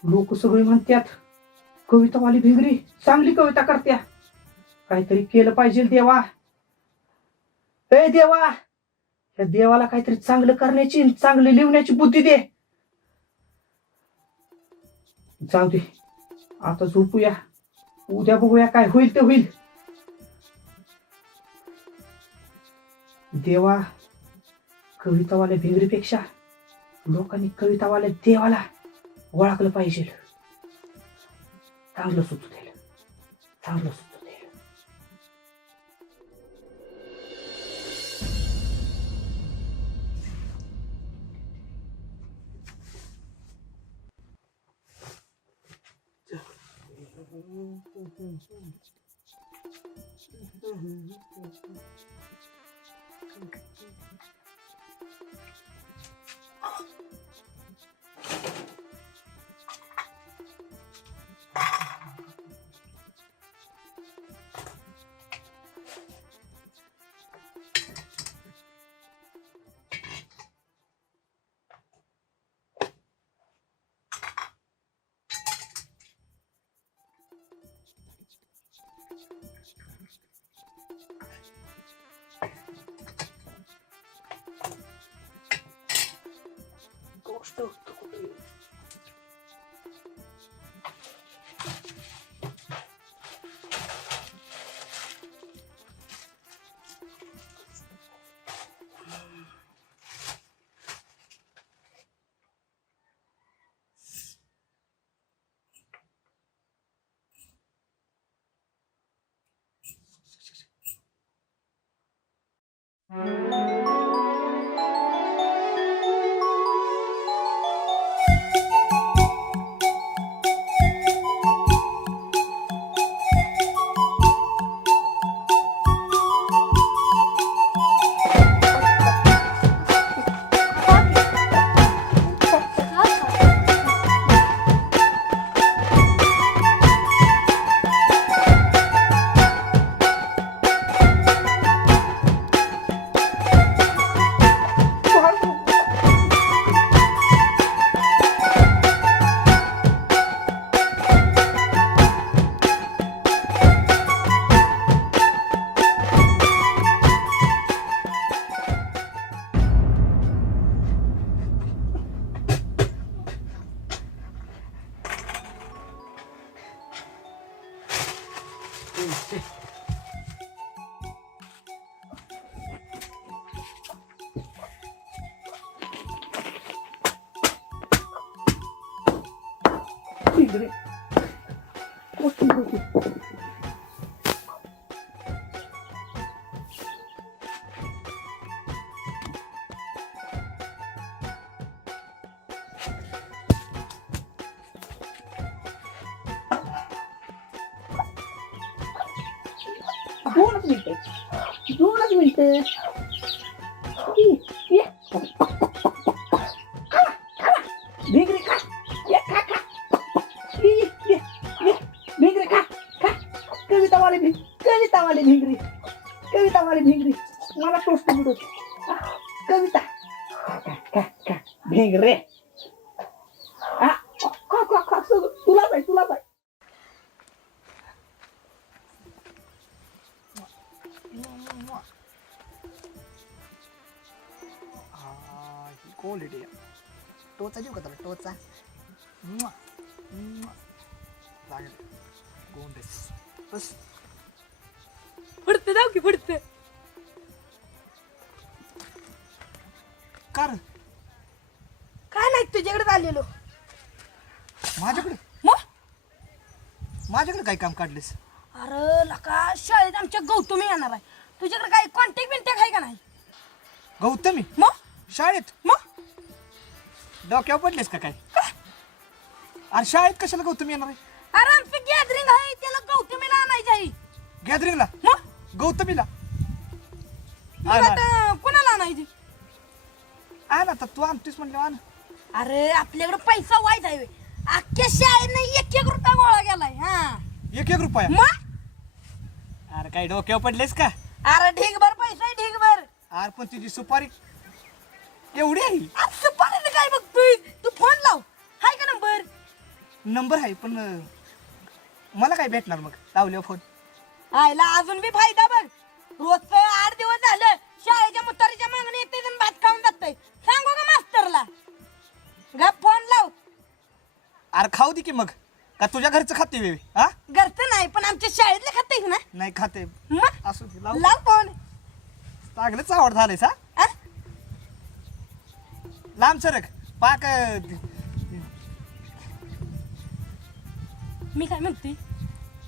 लोक सगळे म्हणतात कवितावाली भिंगरी चांगली कविता करत्या काहीतरी केलं पाहिजे देवा ए देवा त्या देवाला काहीतरी चांगलं करण्याची चांगलं लिहिण्याची बुद्धी दे जाऊ दे आता झोपूया उद्या बघूया काय होईल ते होईल देवा कवितावाल्या भिंगरीपेक्षा लोकांनी कवितावाल्या देवाला ओळखलं पाहिजे. चांगलं सुचू द्यायला, चांगलं सुचू द्यायला. भिंगरे कोठून होती? दोनच मिनिटं भिंगरे खा, ये खा खा, ये भिंगरे खा खा. कवितावाले भिंगरी मला टोस्ट मिळत. कविता खा खा भिंगरे. खा खा खा सगळं तुला पाय. क्वालिटी टोचा जीव का त्याला टोचा लागेल गोंडेस बस पुढते जाऊ की पुढते. कर काय नाही तुझ्याकडे आलेलो. माझ्याकडे काय काम काढलेस? अरे लका शाळेत आमच्या गौतमी येणार आहे. तुझ्याकडे काही कॉन्टॅक्ट आहे का नाही? गौतमी मग शाळेत डोक्यावर पडलेस का काय? अरे शाळेत कशाला गौतमी येणार आहे? अरे आमचं गॅदरिंग आहे, त्याला गौतमीला आणायचं आहे. गॅदरिंगला गौतमीला मग आता कोणाला आणायची? आण आता तू आणतोस म्हणलं आण. अरे आपल्याकडे पैसा व्हायचा आहे. अख्ख्या शाळेने 1-1 रुपया गोळा केलाय. हा 1-1 रुपया? मग अरे काय डोक्यावर पडलेस का? अरे ढीगभर पैसा आहे, ढीगभर. अरे पण तुझी सुपारी एवढी आहे? सुपारीला काय बघतोय तू? फोन लाव. हाय का नंबर? नंबर आहे पण मला काय भेटणार मग लावल्यावर फोन? आयला अजून बी फायदा बघ. रोजचं 8 दिवस झालं शाळेच्या मुतारीच्या मागणी येते आणि भात खाऊन जातोय. सांगू का मास्तरला? गप फोन लाव. अरे खाऊ दे की मग. का तुझ्या घरचं खाते वेळी? हा घरचं नाही पण आमच्या शाळेतले खातेस ना? नाही खाते. मग असू दे लाव. लाव फोन. चांगलंच आवड झालंयस हा. आ? लांब सरक. पाक मी काय म्हणते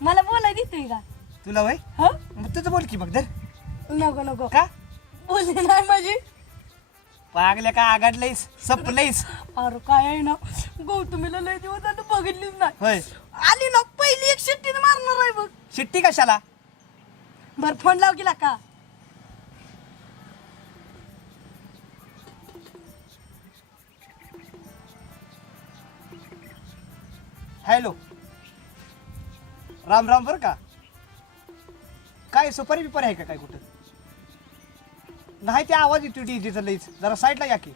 मला बोलाय देतोय का तुला वय हा मग तुझं बोल की मग धर नको नको का बोलली नाही माझी पागल्या का आगाडलंयस सपलंयस अरे काय आहे ना गौतमीला लय दिवस आता बघितलीच नाही होय आली ना पहिली एक शिट्टी मारणार आहे बघ शिट्टी कशाला बर फोन लाव गेला का हॅलो राम राम बर का काय सुपारी बिपारी आहे का काय कुठं नाही ते आवाज येतो डीजेचा लईच जरा साईडला या की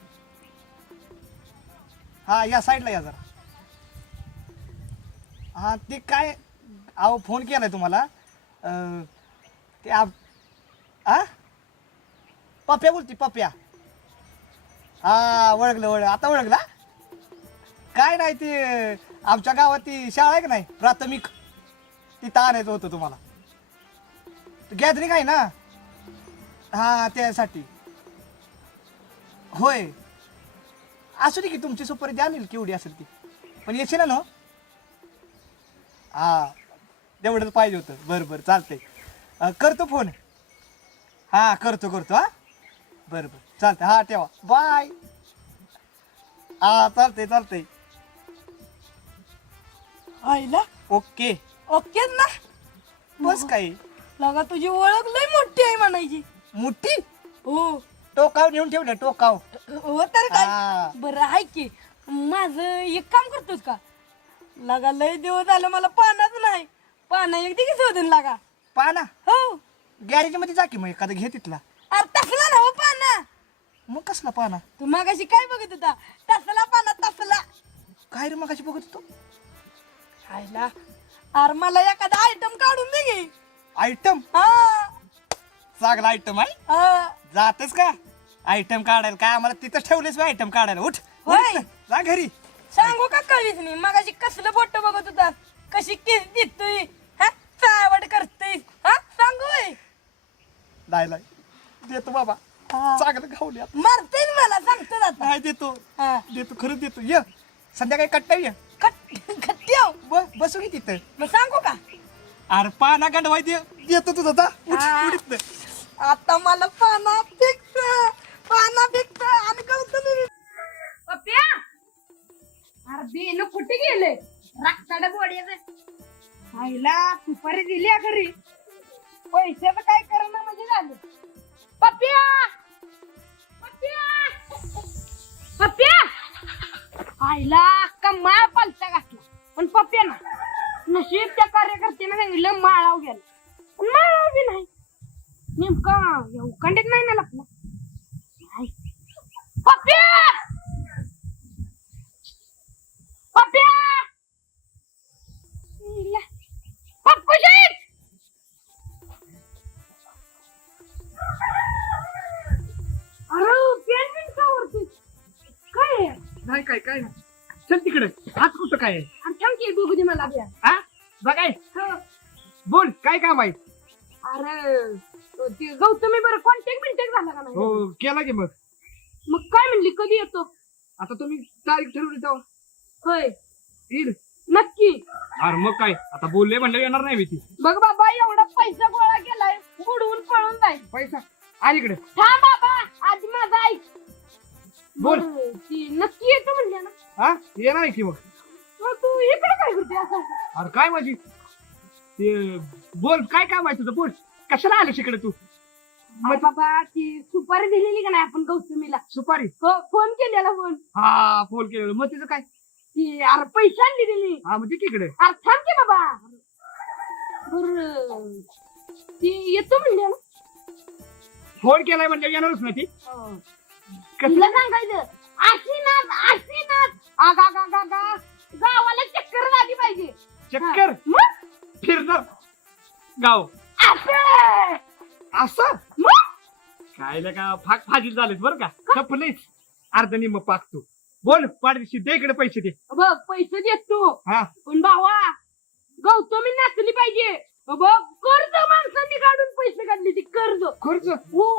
हा या साईडला या जरा हा ते काय अहो फोन केलाय तुम्हाला ते पप्या बोलती पप्या हा ओळखलं आता ओळखला काय नाही ते आमच्या गावात ती शाळा आहे का नाही प्राथमिक तिथं आणायचं होतं तुम्हाला गॅदरिंग आहे ना हा त्यासाठी होय असू दे की तुमची सुपारी द्या येईल केवढी असेल ती पण येशील ना हा तेवढंच पाहिजे होतं बरं बरं चालतंय करतो फोन हा करतो हा बरं बरं चालतंय हा ठेवा बाय हा चालतंय आईला ओके ओके ना बस काय लगा तुझी ओळख लय मोठी आहे म्हणायची मोठी हो टोकाव नेऊन ठेवलं टोकाव हो तर काय हा. बरं आहे की माझं एक काम करतोस का लगा लय दिवस झालं मला पानाच नाही पाना एकदी की शोधून लागा पाना हो गॅरेज मध्ये जा की मग एखादं घे तिथला अरे तसला ना हो पाना मग कसला पाना तू मागाशी काय बघत होता तसला पाना तसला काय रे मगाशी बघत होतो आईला अरे मला एखादा आयटम काढून दे की आयटम हा चांगला आयटम आहे हा. जातेस का आयटम काढायला काय आम्हाला तिथं ठेवलेस आयटम काढायला उठ होय. जा घरी सांगू का कळीच नाही मागाशी कसलं बोट बघत होता कशी केस देतोय हा चावड करतोय हा सांगू होय. नाही देतो बाबा हा. चांगलं खाऊया मारते मला सांगतो आता नाही देतो हा. खरंच देतो ये संध्याकाळी कट्टा ये खट्ट्याव बसू की तिथं मग सांगू का अरे पाना गंडवाय देतो तुझं जा उठ हा. उडीत आता मला पाना फिक्स आणि गौतमी पप्प्या अरे बेन कुठे गेले रक्ताडा गोड्याचं आईला सुपारी दिली आहे घरी पैशाचं काय करणं म्हणजे झालं पप्प्या पप्प्या पप्प्या आईला कमाल पालथा घातला पण पप्प्या ना नशीब त्या कार्यकर्त्याने सांगितलं माळाव गेला पण माळाव बी नाही नेमका या उकांडीत नाही ना लपला पप्प्या पप्प्या पप्पूजी अरे पेन का वरती काय आहे? नाही काय काय नाही चल तिकडे आज कुठं काय आहे आणि थांब की बघू दे मला द्या हा बघाय बोल काय काम आहे अरे ते गौतमी बरं कॉन्टॅक्ट झाला का नाही हो केला की मग मग काय म्हणली कधी येतो आता तुम्ही तारीख ठरवली तेव्हा होय येईल नक्की अरे मग काय आता बोलले म्हणलं येणार नाही मी ती बघ बाबा एवढा पैसा गोळा केलाय बुडवून पळून जाईल पैसा अलीकडे थांब बाबा आधी माझा ऐक बोल. बरं, ती नक्की येतो म्हणल्या ना हा येणार की मग मग तू इकडे काय करते असं अरे काय माझी ते बोल काय काम आहे तुझं बोल कशाला आलं इकडे तू अरे बाबा ती सुपारी दिलेली का नाही आपण गौतमीला सुपारी हो फोन केलेला फोन हा फोन केलेलं मग तिचं काय ती अरे पैसे आणली दिली हा मग तिकडे अरे थांब की बाबा बर ती येतो म्हणल्या ना फोन केलाय म्हणजे येणारच नाही ती तिला सांगायचं आशीनाथ आगा गा गा गा गावाला चक्कर झाली पाहिजे चक्कर मग फिरणार गाव असं असं मग काय का फाक फाजील झालेत बरं का खपलेच अर्ध निम्म पाकतो बोल पाडदिशी दे इकडे पैसे दे बघ पैसे देतो हा पण भावा गौतमी नाचली पाहिजे बघ कर्ज माणसांनी काढून पैसे काढले ती कर्ज खर्च हो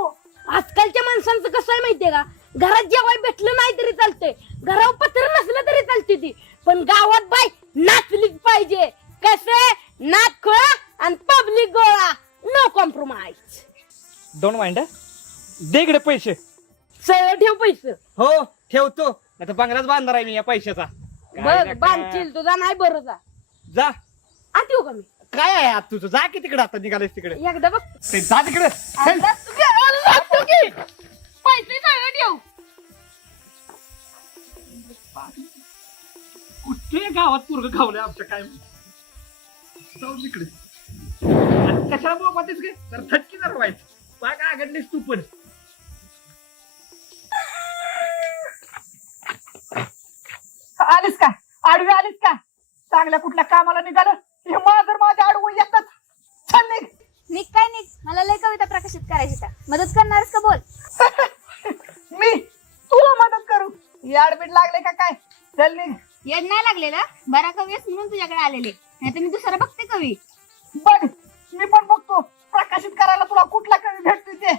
आजकालच्या माणसांचं कसं आहे माहितीये का घरात जेवाय भेटलं नाही तरी चालतंय, घरावर पत्र नसलं तरी चालते ती, पण गावात बाई नाचलीच पाहिजे. कसे नाच खोळा आणि पब्लिक गोळा, नो कॉम्प्रोमाइज. Don't mind. दे इकडे पैसे. सगळं ठेव पैसे. हो ठेवतो, नाही तर बंगलाच बांधणार आहे मी या पैशाचा. बघ बांधशील तुझा नाही बरं जा. जा. आत येऊ का मी? काय आहे आत तुझं? जा की तिकडे, आता निघालेस तिकडे. एकदा बघ. ते जा तिकडे. आता तू घराला जातो की? पैसे सगळं ठेव. कुठे गावात पोरग खावलंय आमच्या काय जाऊ तिकडे. आणि कशाला बोलतेस गे? तर थटकी जरा व्हायचं. पाय काय आगडलीस तू पण. आलीस का? आडवी आलीस का? चांगल्या कुठल्या कामाला निघालं हे माझं माझ्या आडवं येतच. चल निघ. निघ काय निघ, मला लय कविता प्रकाशित करायची का? मदत करणारच का बोल. मी तुला मदत करू? याडबीड लागले का काय? चल निघ. येड नाही लागलेला, बरा कवी आहेस म्हणून तुझ्याकडे आलेले, नाही तर मी दुसरा बघते कवी. बघ मी पण बघतो प्रकाशित करायला तुला कुठला कवी भेटतोय ते.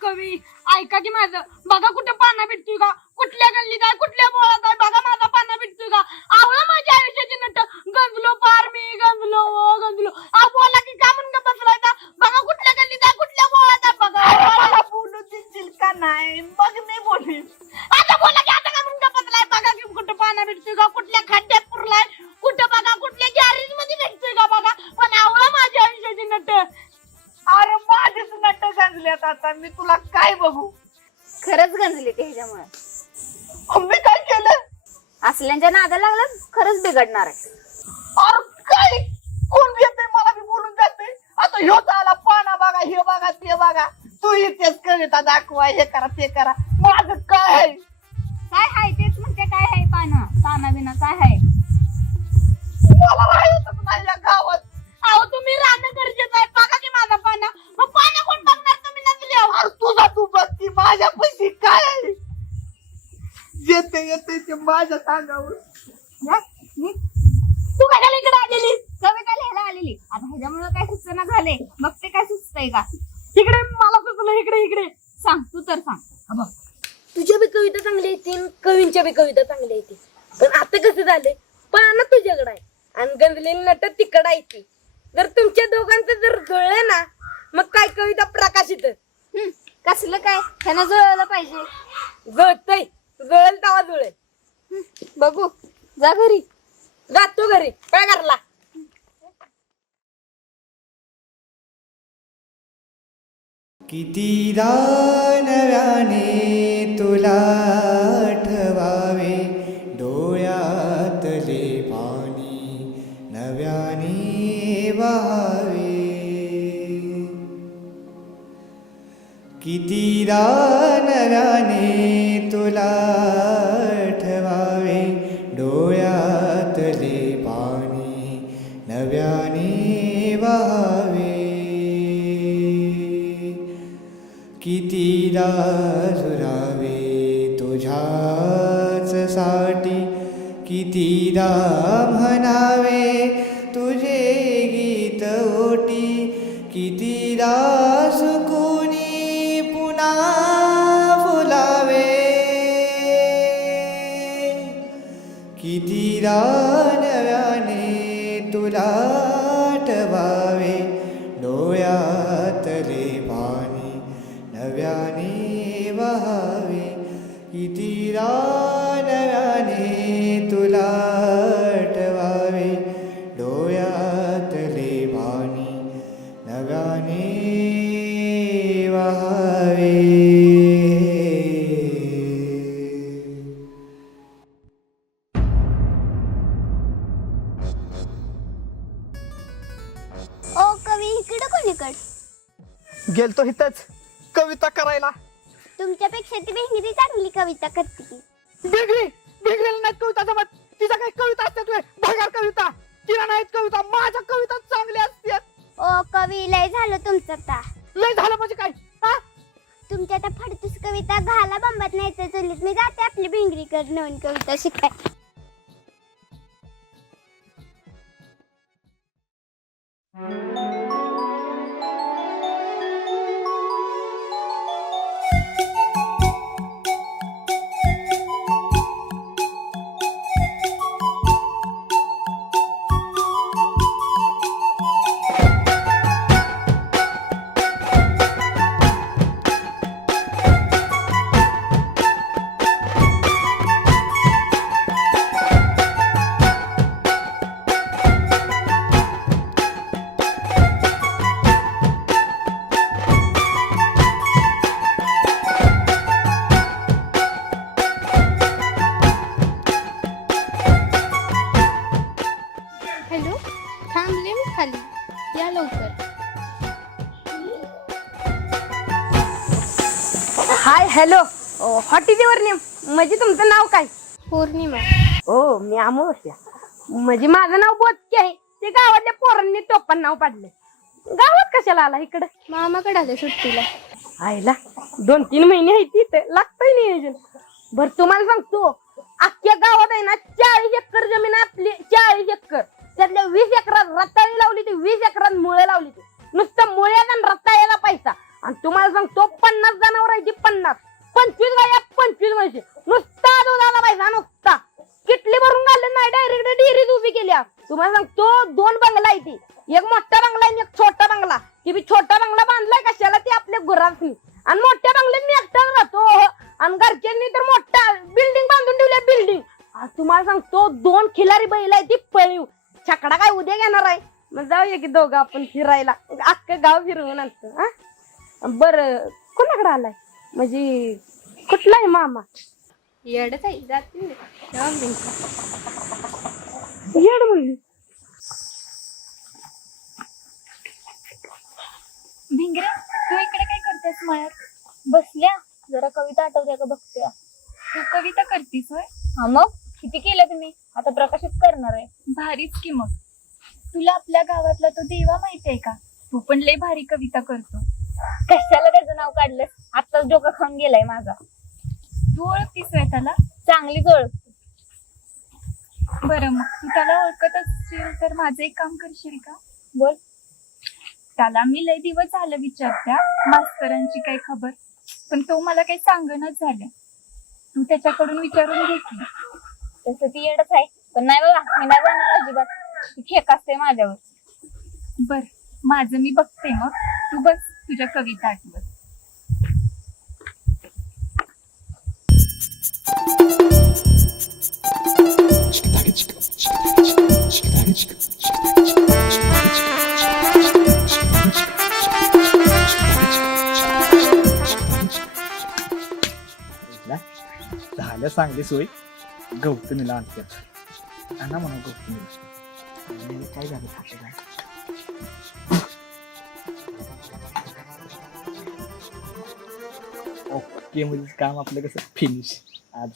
कवी ऐका की माझं, बघा कुठं पाना भेटतोय का, कुठल्या गल्लीत आहे, कुठल्या बोळात आहे, बघा माझा पाना भेटतोय का. आवळा माझ्या आयुष्याची नट गंजलो पार मी, गंजलो गंजलो. बोला की का म्हणून बसलायचा, बघा कुठल्या गल्लीत आहे, कुठल्या बोळात आहे, बघा. बोलू देशील का नाही? मग मी बोलीन. आता बोला की आता का म्हणून बसलाय, बघा की कुठं पाना भेटतोय का, कुठल्या खड्ड्यात पुरलाय, कुठं बघा कुठल्या गॅरेज मध्ये भेटतोय का बघा. पण आवळा माझ्या आयुष्याची नट. अरे माझेच नट गंजल्यात आता, मी तुला काय बघू? खरंच गंजली ते ह्याच्यामुळे. मी काय केलं? असल्यांच्या नादाला लागलं खरंच बिघडणार आहे. अरे काय कोण येते मला बी बोलून जाते. आता ह्यो आला पाना बघा, हे बघा ते बघा, तू येतेस कविता दाखवा, हे करा ते करा. माझं काय आहे? काय हाय तेच म्हणते, काय हाय पाना बिना काय हाय? मला राहायचंच नाही या गावात. अहो तुम्ही राहणं गरजेचं आहे, बघा की माझा पाना. मग पाना कोण बघणार, तुम्ही नसले. अरे तुझा तू बघ की माझ्या पैसे काय आहे? येते येते ते माझ्या सांगावर. तू कशाला इकडे आलेली? कविता लिहायला आलेली. आता ह्याच्यामुळे काय सुचना झाले, मग ते काय सुचतंय का? इकडे मला सुचलं, इकडे इकडे सांग तू तर सांग. तुझ्या बी कविता चांगल्या येतील, कवींच्या बी कविता चांगल्या येतील. पण आता कसं झालंय, पाना तुझ्याकडे आहे आणि गंजलेली नट तिकडे येते. जर तुमच्या दोघांचं जर जुळलं ना, मग काय कविता प्रकाशित. कसलं काय, ह्यानं जुळवलं पाहिजे. जुळतय, जुळेल तेव्हा जुळेल. बघू, जा घरी. जातो घरी. काय करला? कितीदा नव्याने तुला आठवावे, डोळ्यातले पाणी नव्याने वहावे. कितीदा नव्याने तुला आठवावे, डोळ्यातले पाणी नव्याने वहावे. कितीदा झुरावे तुझ्याच साठी, कितीदा म्हणावे तुझे गीत ओटी, कितीदा सुकुनी पुन्हा फुलावे. कितीदा नव्याने तुला आठवावे, डोळ्यातले पाणी नव्याने वहावे. कितीदा नव्याने तुला आठवावे, डोळ्यातले पाणी नव्याने वहावे. ओ कवी इकडं कोणीकड? गेलतो इथंच कविता करायला. तुमच्यापेक्षा ती भेंगरी चांगली कविता करते की. बिगडी बिगडेल नाही कविता जमत. तिचा काही कविता असतात वे भगार कविता. तिला नाहीत कविता, माझ्या कविता चांगल्या असतात. ओ कवी लय झालं तुमचं आता. लय झालं म्हणजे काय? हा तुमच्या त्या फडतूस कविता घाला बंबात नाही तर चलीत. मी जाते आपली भेंगरीकड नवीन कविता शिकाय. हाय हॅलो हॉटीजीवर म्हणजे तुमचं नाव काय? पौर्णिमा. हो मी अमावस्या. म्हणजे माझं नाव बोचके आहे. ते गावातल्या पोरांनी टोपण नाव पाडलंय. गावात कशाला आला इकडं? मामाकडे आले सुट्टीला. आईला 2-3 महिने आहे तिथे लागतंय नियोजन. बर तुम्हाला सांगतो अख्ख्या गावात आहे ना 40 एकर जमीन आहे आपली. 40 एकर त्यातल्या 20 एकरात रताळी लावली ती, 20 एकरात मुळे लावली ती. नुसतं मुळ्यात आणि रताळ्याला पैसा. आणि तुम्हाला सांगतो 50 जनावर आहे ती 50, 25 गाया 25 म्हशी. नुसता दुधाला पैसा नुसता. किटली भरून घालून नाही डायरेक्ट डेअरीत उभी केली. तुम्हाला सांगतो 2 बंगला आहे ती. एक मोठा बंगला आणि एक छोटा बंगला. ती बी छोटा बंगला बांधलाय कशाला ती आपल्या गुरांनी. आणि मोठ्या बंगल्यात मी एकटाच राहतो. आणि घरच्यांनी तर मोठा बिल्डिंग बांधून ठेवली बिल्डिंग. तुम्हाला सांगतो 2 खिलारी बैल आहे ती पळीव. छकडा काय उद्या घेणार आहे. मग जाऊया की दोघं आपण फिरायला. अख्खं गाव फिरवून आणतो. हा बर कोणाकडे आलाय म्हणजे कुठला आहे मामा? येडच आहे जाते येड म्हणली. भिंगरे तू इकडे काय करतेस मळ्यात? बसल्या जरा कविता आठवते का बघते. तू कविता करतीस होय? हा मग किती केलं तुम्ही? आता प्रकाशित करणार आहे. भारीच की मग. तुला आपल्या गावातला तो देवा माहितीये का? तू पण लय भारी कविता करतो. कशाला त्याचं नाव काढलं? आत्ताच डोका खाऊन गेलाय माझा. तू ओळखतीस होय त्याला? चांगलीच ओळख. बरं मग तू त्याला ओळखत असशील तर माझं एक काम करशील का? बोल. त्याला मी लय दिवस झालं विचारत्या मास्तरांची काही खबर, पण तो मला काही सांगणच झालं. तू त्याच्याकडून विचारून घे की. तसं ती येडच आहे, पण नाही बाबा मी नाही जाणार अजिबात. ती खेक असते माझ्यावर. बर माझं मी बघते, मग तू बस तुझ्या कविता आठवत. झालं चांगली सोय. गौतमीला आणतात आणा म्हणा गौतमीला. काय झालं खाते काय? ओके म्हणजे काम आपलं कसं फिनिश आज.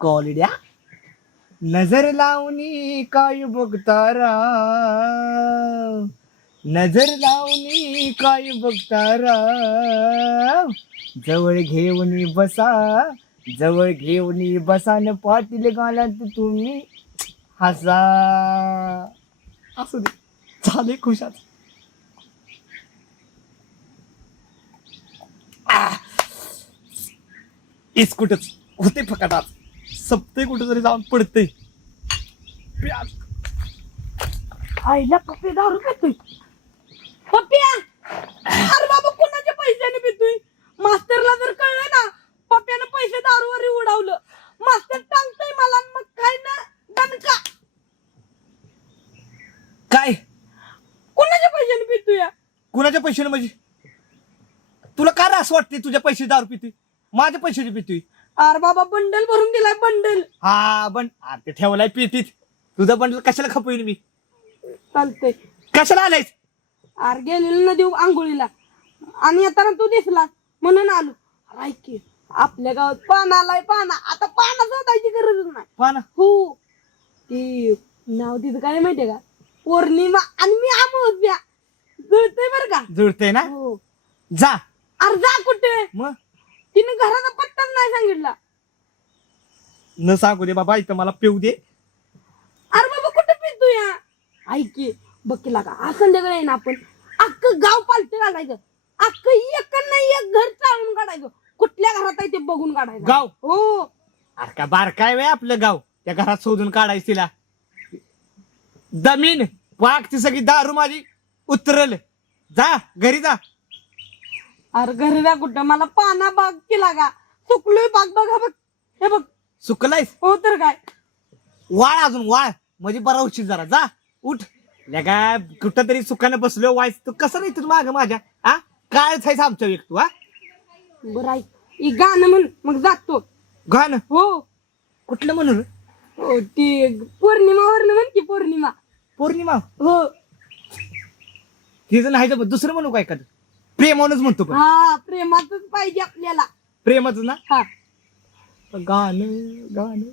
कॉलिड्या नजर लावणी काय बघतारा, नजर लावणी काय बघतारा. जवळ घेऊन बसा, जवळ घेऊन बसा न पाटील गालात तुम्ही हसा. असू दे झाले खुशात. इस्कुटच होते फकाटात. सप्ते कुठं तरी जाऊन पडते. आईला पप्पी दारू पितोय. पप्प्या अरे बाबा कोणाच्या पैशाने पितोय? मास्तरला जर कळलं ना पप्प्यानं पैसे दारूवर उडवलं, मास्तर टांगतोय मला. मग काय ना दणका. काय कोणाच्या पैशाने पितोय? कुणाच्या पैशाने म्हणजे तुला काय असं वाटते? तुझ्या पैसे दारू पितोय, माझ्या पैशाने पितोय. अरे बाबा बंडल भरून दिलाय बंडल. हा पण ते ठेवलाय पेटीत. तुझं बंडल कशाला खपवीन मी? चालतंय. कशाला आलायस? अरे गेलेलो ना देऊ आंघोळीला आणि येताना तू दिसला म्हणून आलो. ऐक की आपल्या गावात पान आलाय. पाना आता पाना शोधायची गरजच नाही. पाना हो ती नाव तिथं काय माहितीये का? पौर्णिमा. आणि मी अमावस्या. जुळतंय बरं का? जुळतंय ना. हो. जा. अरे जा कुठे? मग तिने घराचा पत्ताच नाही सांगितला. न सांगू दे बाबा, इथं मला पिऊ दे. अरे बाबा कुठे पितो या? ऐक की बघ केला का आज संध्याकाळी आहे ना आपण अख्खं गाव पालतं घालायचं. अख्खं एक नाही एक घर चालून काढायचं. कुठल्या घरात आहे ते बघून काढायचं. गाव हो. अरे का बारकाय वे आपलं गाव. त्या घरात शोधून काढायचं तिला. जमीन वाघ ती सगळी दारू माझी उतरल. जा घरी जा. अरे घरी जा कुठं? मला पाना बाग केला का? सुकलोय बाग. बघा बघ हे बघ. सुकलायस? हो तर काय. वाळ अजून वाळ म्हणजे बरा उशीर जरा. जा उठ. लगा कुठं तरी सुखानं बसलो वायस. तू कसं नाही तुझं माग माझ्या हा काळच आहेस आमच्या व्यक्तू. हा बरं ऐक ही गाणं म्हण मग जातो. गाणं? हो. कुठलं म्हणून? हो ती पौर्णिमावर म्हण की पौर्णिमा. पौर्णिमा? हो. तिचं नाही तर दुसरं म्हणू काय एखादं प्रेमानच म्हणतो पण हा प्रेमातच पाहिजे आपल्याला. प्रेमाचं ना हा गाणं गाणं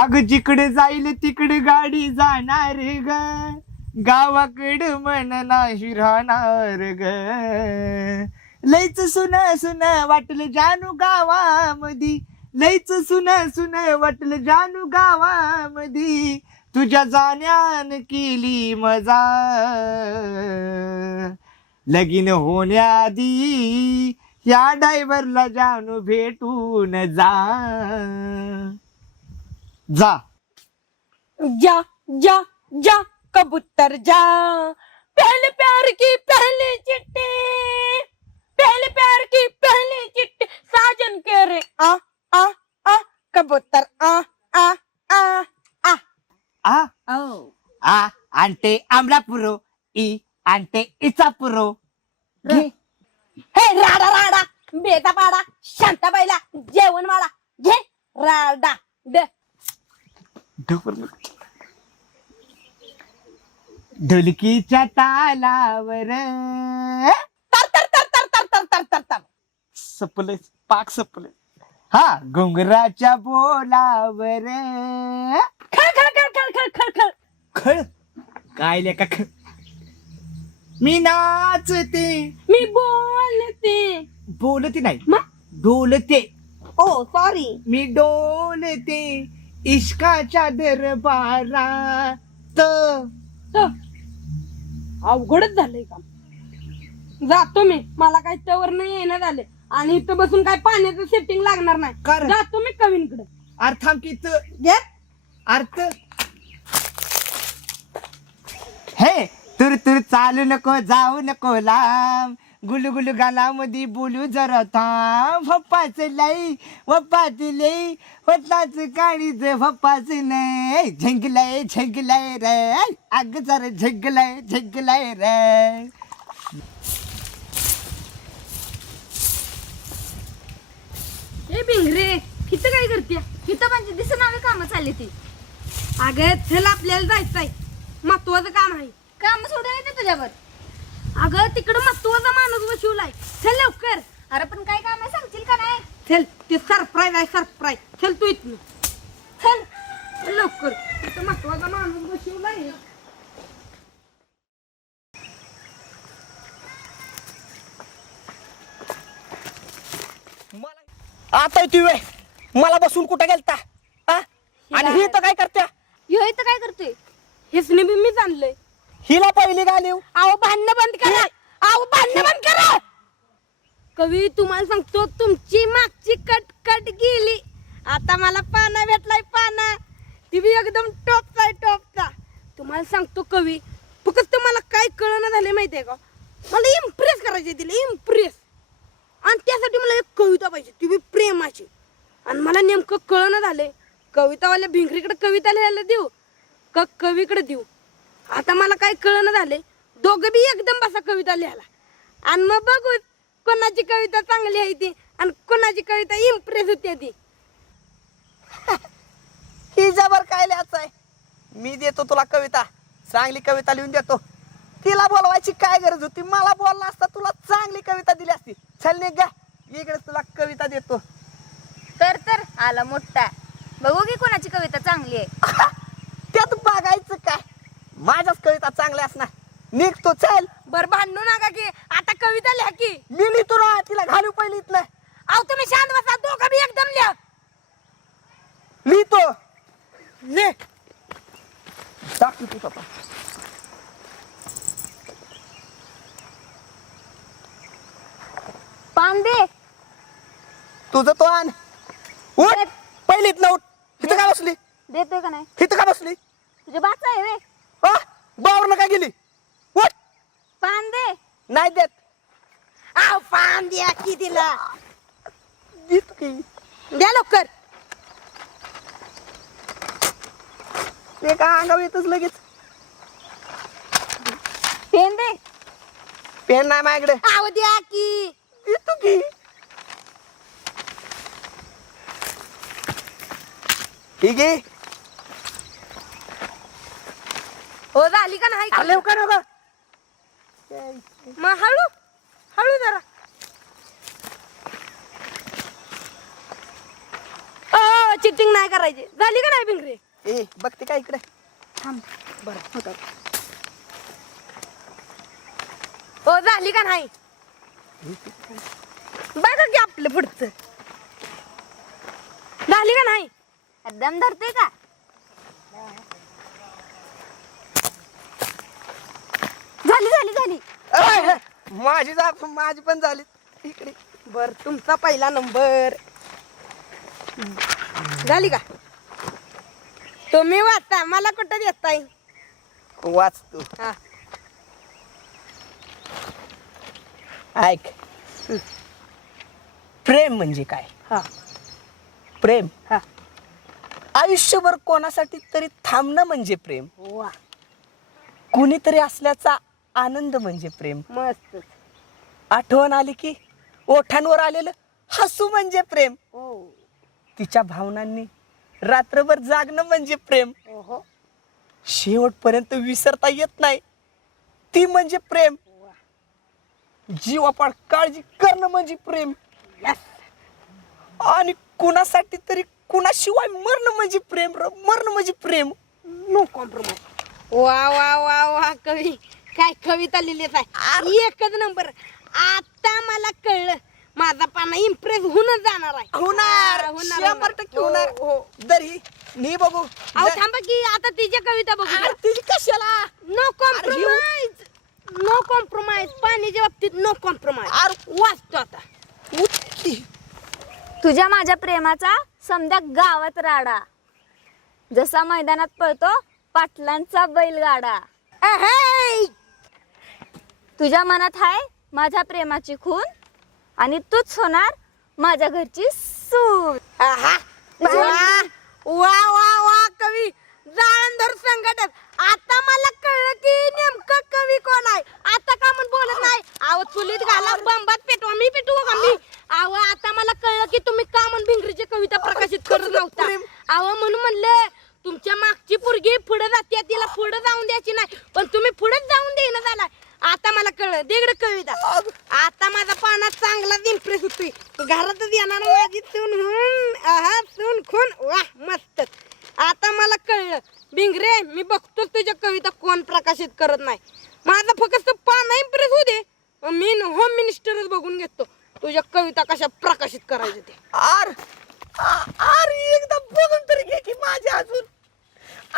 अग जिकडे जाईल तिकडे गाडी जाणार ग गावाकडे मन नाही राहणार ग लयच सुन सुन वाटलं जानू गावामधी लयच सुन सुन वाटलं जानू गावामधी तुझ्या जाण्यान केली मजा लगीन होण्याआधी या ड्रायव्हरला जानू भेटून जा जा जा जा जा कबूतर जा पहले प्यार की पहली चिट्ठी पहले प्यार की पहली चिट्ठी साजन के रे आ आ आ कबूतर आ आ आ आ आ ओ आ आंटे आमलापुरो ई आंटे इचापुरो घे हे राडा राडा बेटा पाडा शांता बाईला जेवण वाडा घे राडा दे ढोलकीच्या तालावर तर तर तर तर तर तर तर तर तर सपले पाक सपले हा घुंगराच्या बोलावर खळ खळ खळ खळ खळ खळ खळ खळ काय लेका खळ मी नाचते मी बोलते बोलते नाही मग? डोलते ओ सॉरी मी डोलते इश्काच्या दरबारात अवघडच झालंय काम. जातो मी मला काही तवर नाही येणं झाले आणि इथं बसून काय पाण्याचं सेटिंग लागणार नाही. कारण? जातो मी कवींकडे. अर्थांकित घे अर्थ हे तुर तुर चालू नको जाऊ नको लांब गुलू गुलू गालामध्ये बोलू जरा थांब पप्पाच लई पप्पाच लई होताच काळीच पप्पाच नाही झंगलाय झंगलाय रे अग जरा झंगलाय झंगलाय रे हे भिंगरे इथं काय करते इथं म्हणजे दिसनावे कामं चालली ती. अगं चल आपल्याला जायचंय महत्वाचं काम आहे. काम सोडून येते तुझ्यावर. अगं तिकडं महत्वाचा माणूस बसवलाय. चल लवकर. अरे पण काय काम आहे सांगशील का नाही? चल ते सरप्राईज आहे सरप्राईज. चल तू इथनं चल चल लवकर तिथं महत्वाचा माणूस बसवलाय. आता तू वे मला बसून कुठे गेलता आ? आणि ही तर काय करत्या ह्यो इथं काय करतोय? हेसने बी मी आणलंय. हिला पहिली गालीव अहो भांडणं बंद करा. अहो भांडणं बंद करा. कवी तुम्हाला सांगतो तुमची मागची कट कट गेली. आता मला पाना भेटलाय पाना. ती बी एकदम टॉपचा आहे टॉपचा. तुम्हाला सांगतो कवी फक्त मला काय कळणं झाले माहितीये का मला इम्प्रेस करायचे तिला इम्प्रेस आणि त्यासाठी मला एक कविता पाहिजे ती बी प्रेमाची आणि मला नेमकं कळणं झाले कवितावाल्या भिंगरीकडे कविता लिहायला देऊ का कवीकडे देऊ. आता मला काय कळणं झाले दोघं बी एकदम बसा कविता लिहायला आणि मग बघू कोणाची कविता चांगली आहे ती आणि कोणाची कविता इम्प्रेस होते ती. ही जबर काय लिहायचं आहे मी देतो तुला कविता चांगली कविता लिहून देतो. तिला बोलवायची काय गरज होती मला बोलला असता तुला चांगली कविता दिली असती. चल निघ गा इकडे तुला कविता देतो. तर आला मोठा. बघू की कोणाची कविता चांगली आहे. त्यात बघायचं काय माझ्याच कविता चांगल्या असणार. निघतो चल. बर भांडू नका की आता कविता लिहा की. मी लिहितो ना तिला घालू पहिले इथलं अहो तुम्ही शांत बसा दोघं बी एकदम लिहा. लिहितो ले दाखव तू आता. पान दे. तुझं तो आण उठ पहिलीत ना उठ. इथं का बसली देतोय का नाही? इथं का बसली तुझे बाचा आहे वे. बावर का गेली उठ. पान दे. नाही देत अहो पान द्या की तिला देतो की द्या लवकर. ते का अंगावर येतच लगेच. पेन दे. पेन नाही माझ्याकडे. अहो द्या की देतो की ठीक आहे हो झाली का नाही आले का नको मग हळू हळू जरा चिटिंग नाही करायची झाली का नाही भिंगरे ए बघते का इकडे हो झाली का नाही बघा की आपलं पुढचं झाली का नाही दम धरते का झाली झाली झाली माझी पण झाली इकडे बर तुमचा पहिला नंबर झाली का तुम्ही वाचता मला कुठं देताय वाचतो हा ऐक प्रेम म्हणजे काय हा प्रेम हा आयुष्यभर कोणासाठी तरी थांबणं म्हणजे प्रेम वा कुणीतरी असल्याचा आनंद म्हणजे प्रेम मस्त आठवण आली की ओठांवर आलेलं हसू म्हणजे प्रेम हो तिच्या भावनांनी रात्रभर जागणं म्हणजे प्रेम ओहो शेवटपर्यंत विसरता येत नाही ती म्हणजे प्रेम जीवापाड काळजी करणं म्हणजे प्रेम आणि कुणासाठी तरी कुणाशिवाय मरणं म्हणजे प्रेम मरणं म्हणजे प्रेम नो कॉम्प्रोमाइज वा वा वा वा कवी काय कविता लिहिली आहे एकच नंबर आता मला कळलं माझा पाना इम्प्रेस होऊनच जाणार आहे होणार होणार 100% होणार हो तरी नाही बघू अहो थांबा की आता तिच्या कविता बघू तिची कशाला नो कॉम्प्रोमाइज नो कॉम्प्रोमाइज पाण्याच्या बाबतीत नो कॉम्प्रोमाइज वाचतो आता तुझ्या माझ्या प्रेमाचा समजा गावात राडा जसा मैदानात पळतो पाटलांचा बैलगाडा अहे! तुझ्या मनात आहे माझ्या प्रेमाची खून आणि तूच होणार माझ्या घरची सून आहा! वा वा वा वा कवी जाळंधर संघटन आता मला कळलं की नेमकं कवी कोण आहे आता का म्हणून बोलत नाही अहो चुलीत घाला बंबात पेटवा मी पेटवू का मी अहो आता मला कळलं की तुम्ही का म्हणून भिंगरीची कविता प्रकाशित करत नव्हता अहो म्हणून म्हणले तुमच्या मागची पोरगी पुढे जाते तिला पुढे जाऊन द्यायची नाही पण तुम्ही पुढेच जाऊन देणं झालाय आता मला कळलं देगड कविता आता माझा पाना चांगलाच इम्प्रेस होतोय घरातच येणार माझी सून आहा सून खून वा मस्त आता मला कळलं भिंगरे मी बघतो तुझ्या कविता कोण प्रकाशित करत नाही माझा फक्त पाना इम्प्रेस होऊ दे मी होम मिनिस्टरच बघून घेतो तुझ्या कविता कशा प्रकाशित करायच्या ते अरे एकदा बघून तरी घे की माझ्या अजून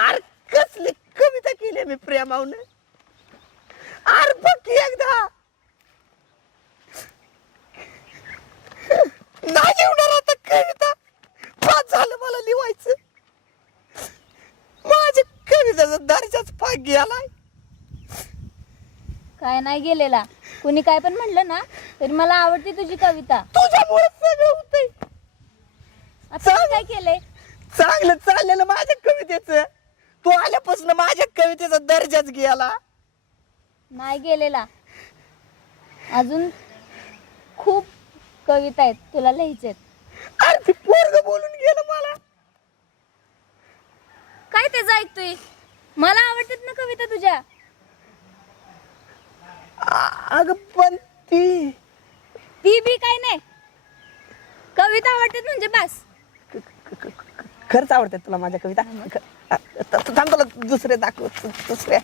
अरे कसले कविता केली मी प्रेमावनं अरे बघ की एकदा नाही लिहणार आता कविता पाच झालं मला लिहायचं माझ्या कविताचा दर्जाच पाक गेलाय काय नाही गेलेला कुणी काय पण म्हणलं ना तरी मला आवडते तुझी कविता तुझ्यामुळे सगळं होतंय आता मी काय केलंय चांगलं चाललेलं माझ्या कवितेचं तू आल्यापासून माझ्या कवितेचा दर्जाच गेला नाही गेलेला अजून खूप कविता आहेत तुला लिहायचेत अरे ती पोरग बोलून गेलं मला काय त्याचं ऐकतोय मला आवडतात ना कविता तुझ्या अगं पण ती बी काय नाही कविता आवडतात म्हणजे बस खरंच आवडतात तुला माझ्या कविता थांब तुला दुसरे दाखव दुसऱ्या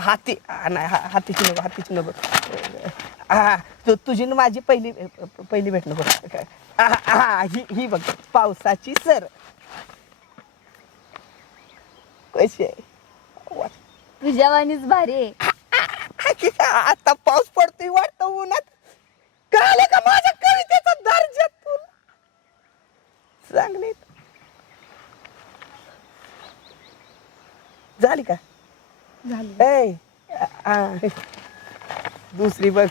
हाती नाही हातीची नको हा तुझी ना माझी पहिली भेट नको ही बघ पावसाची सर कशी आहे तुझ्या वाणीच भारी आहे आता पाऊस पडतोय वाटतं उन्हात कळलं का माझ्या कवितेचा दर्जा तुला चांगले झाली का झाली दुसरी बघ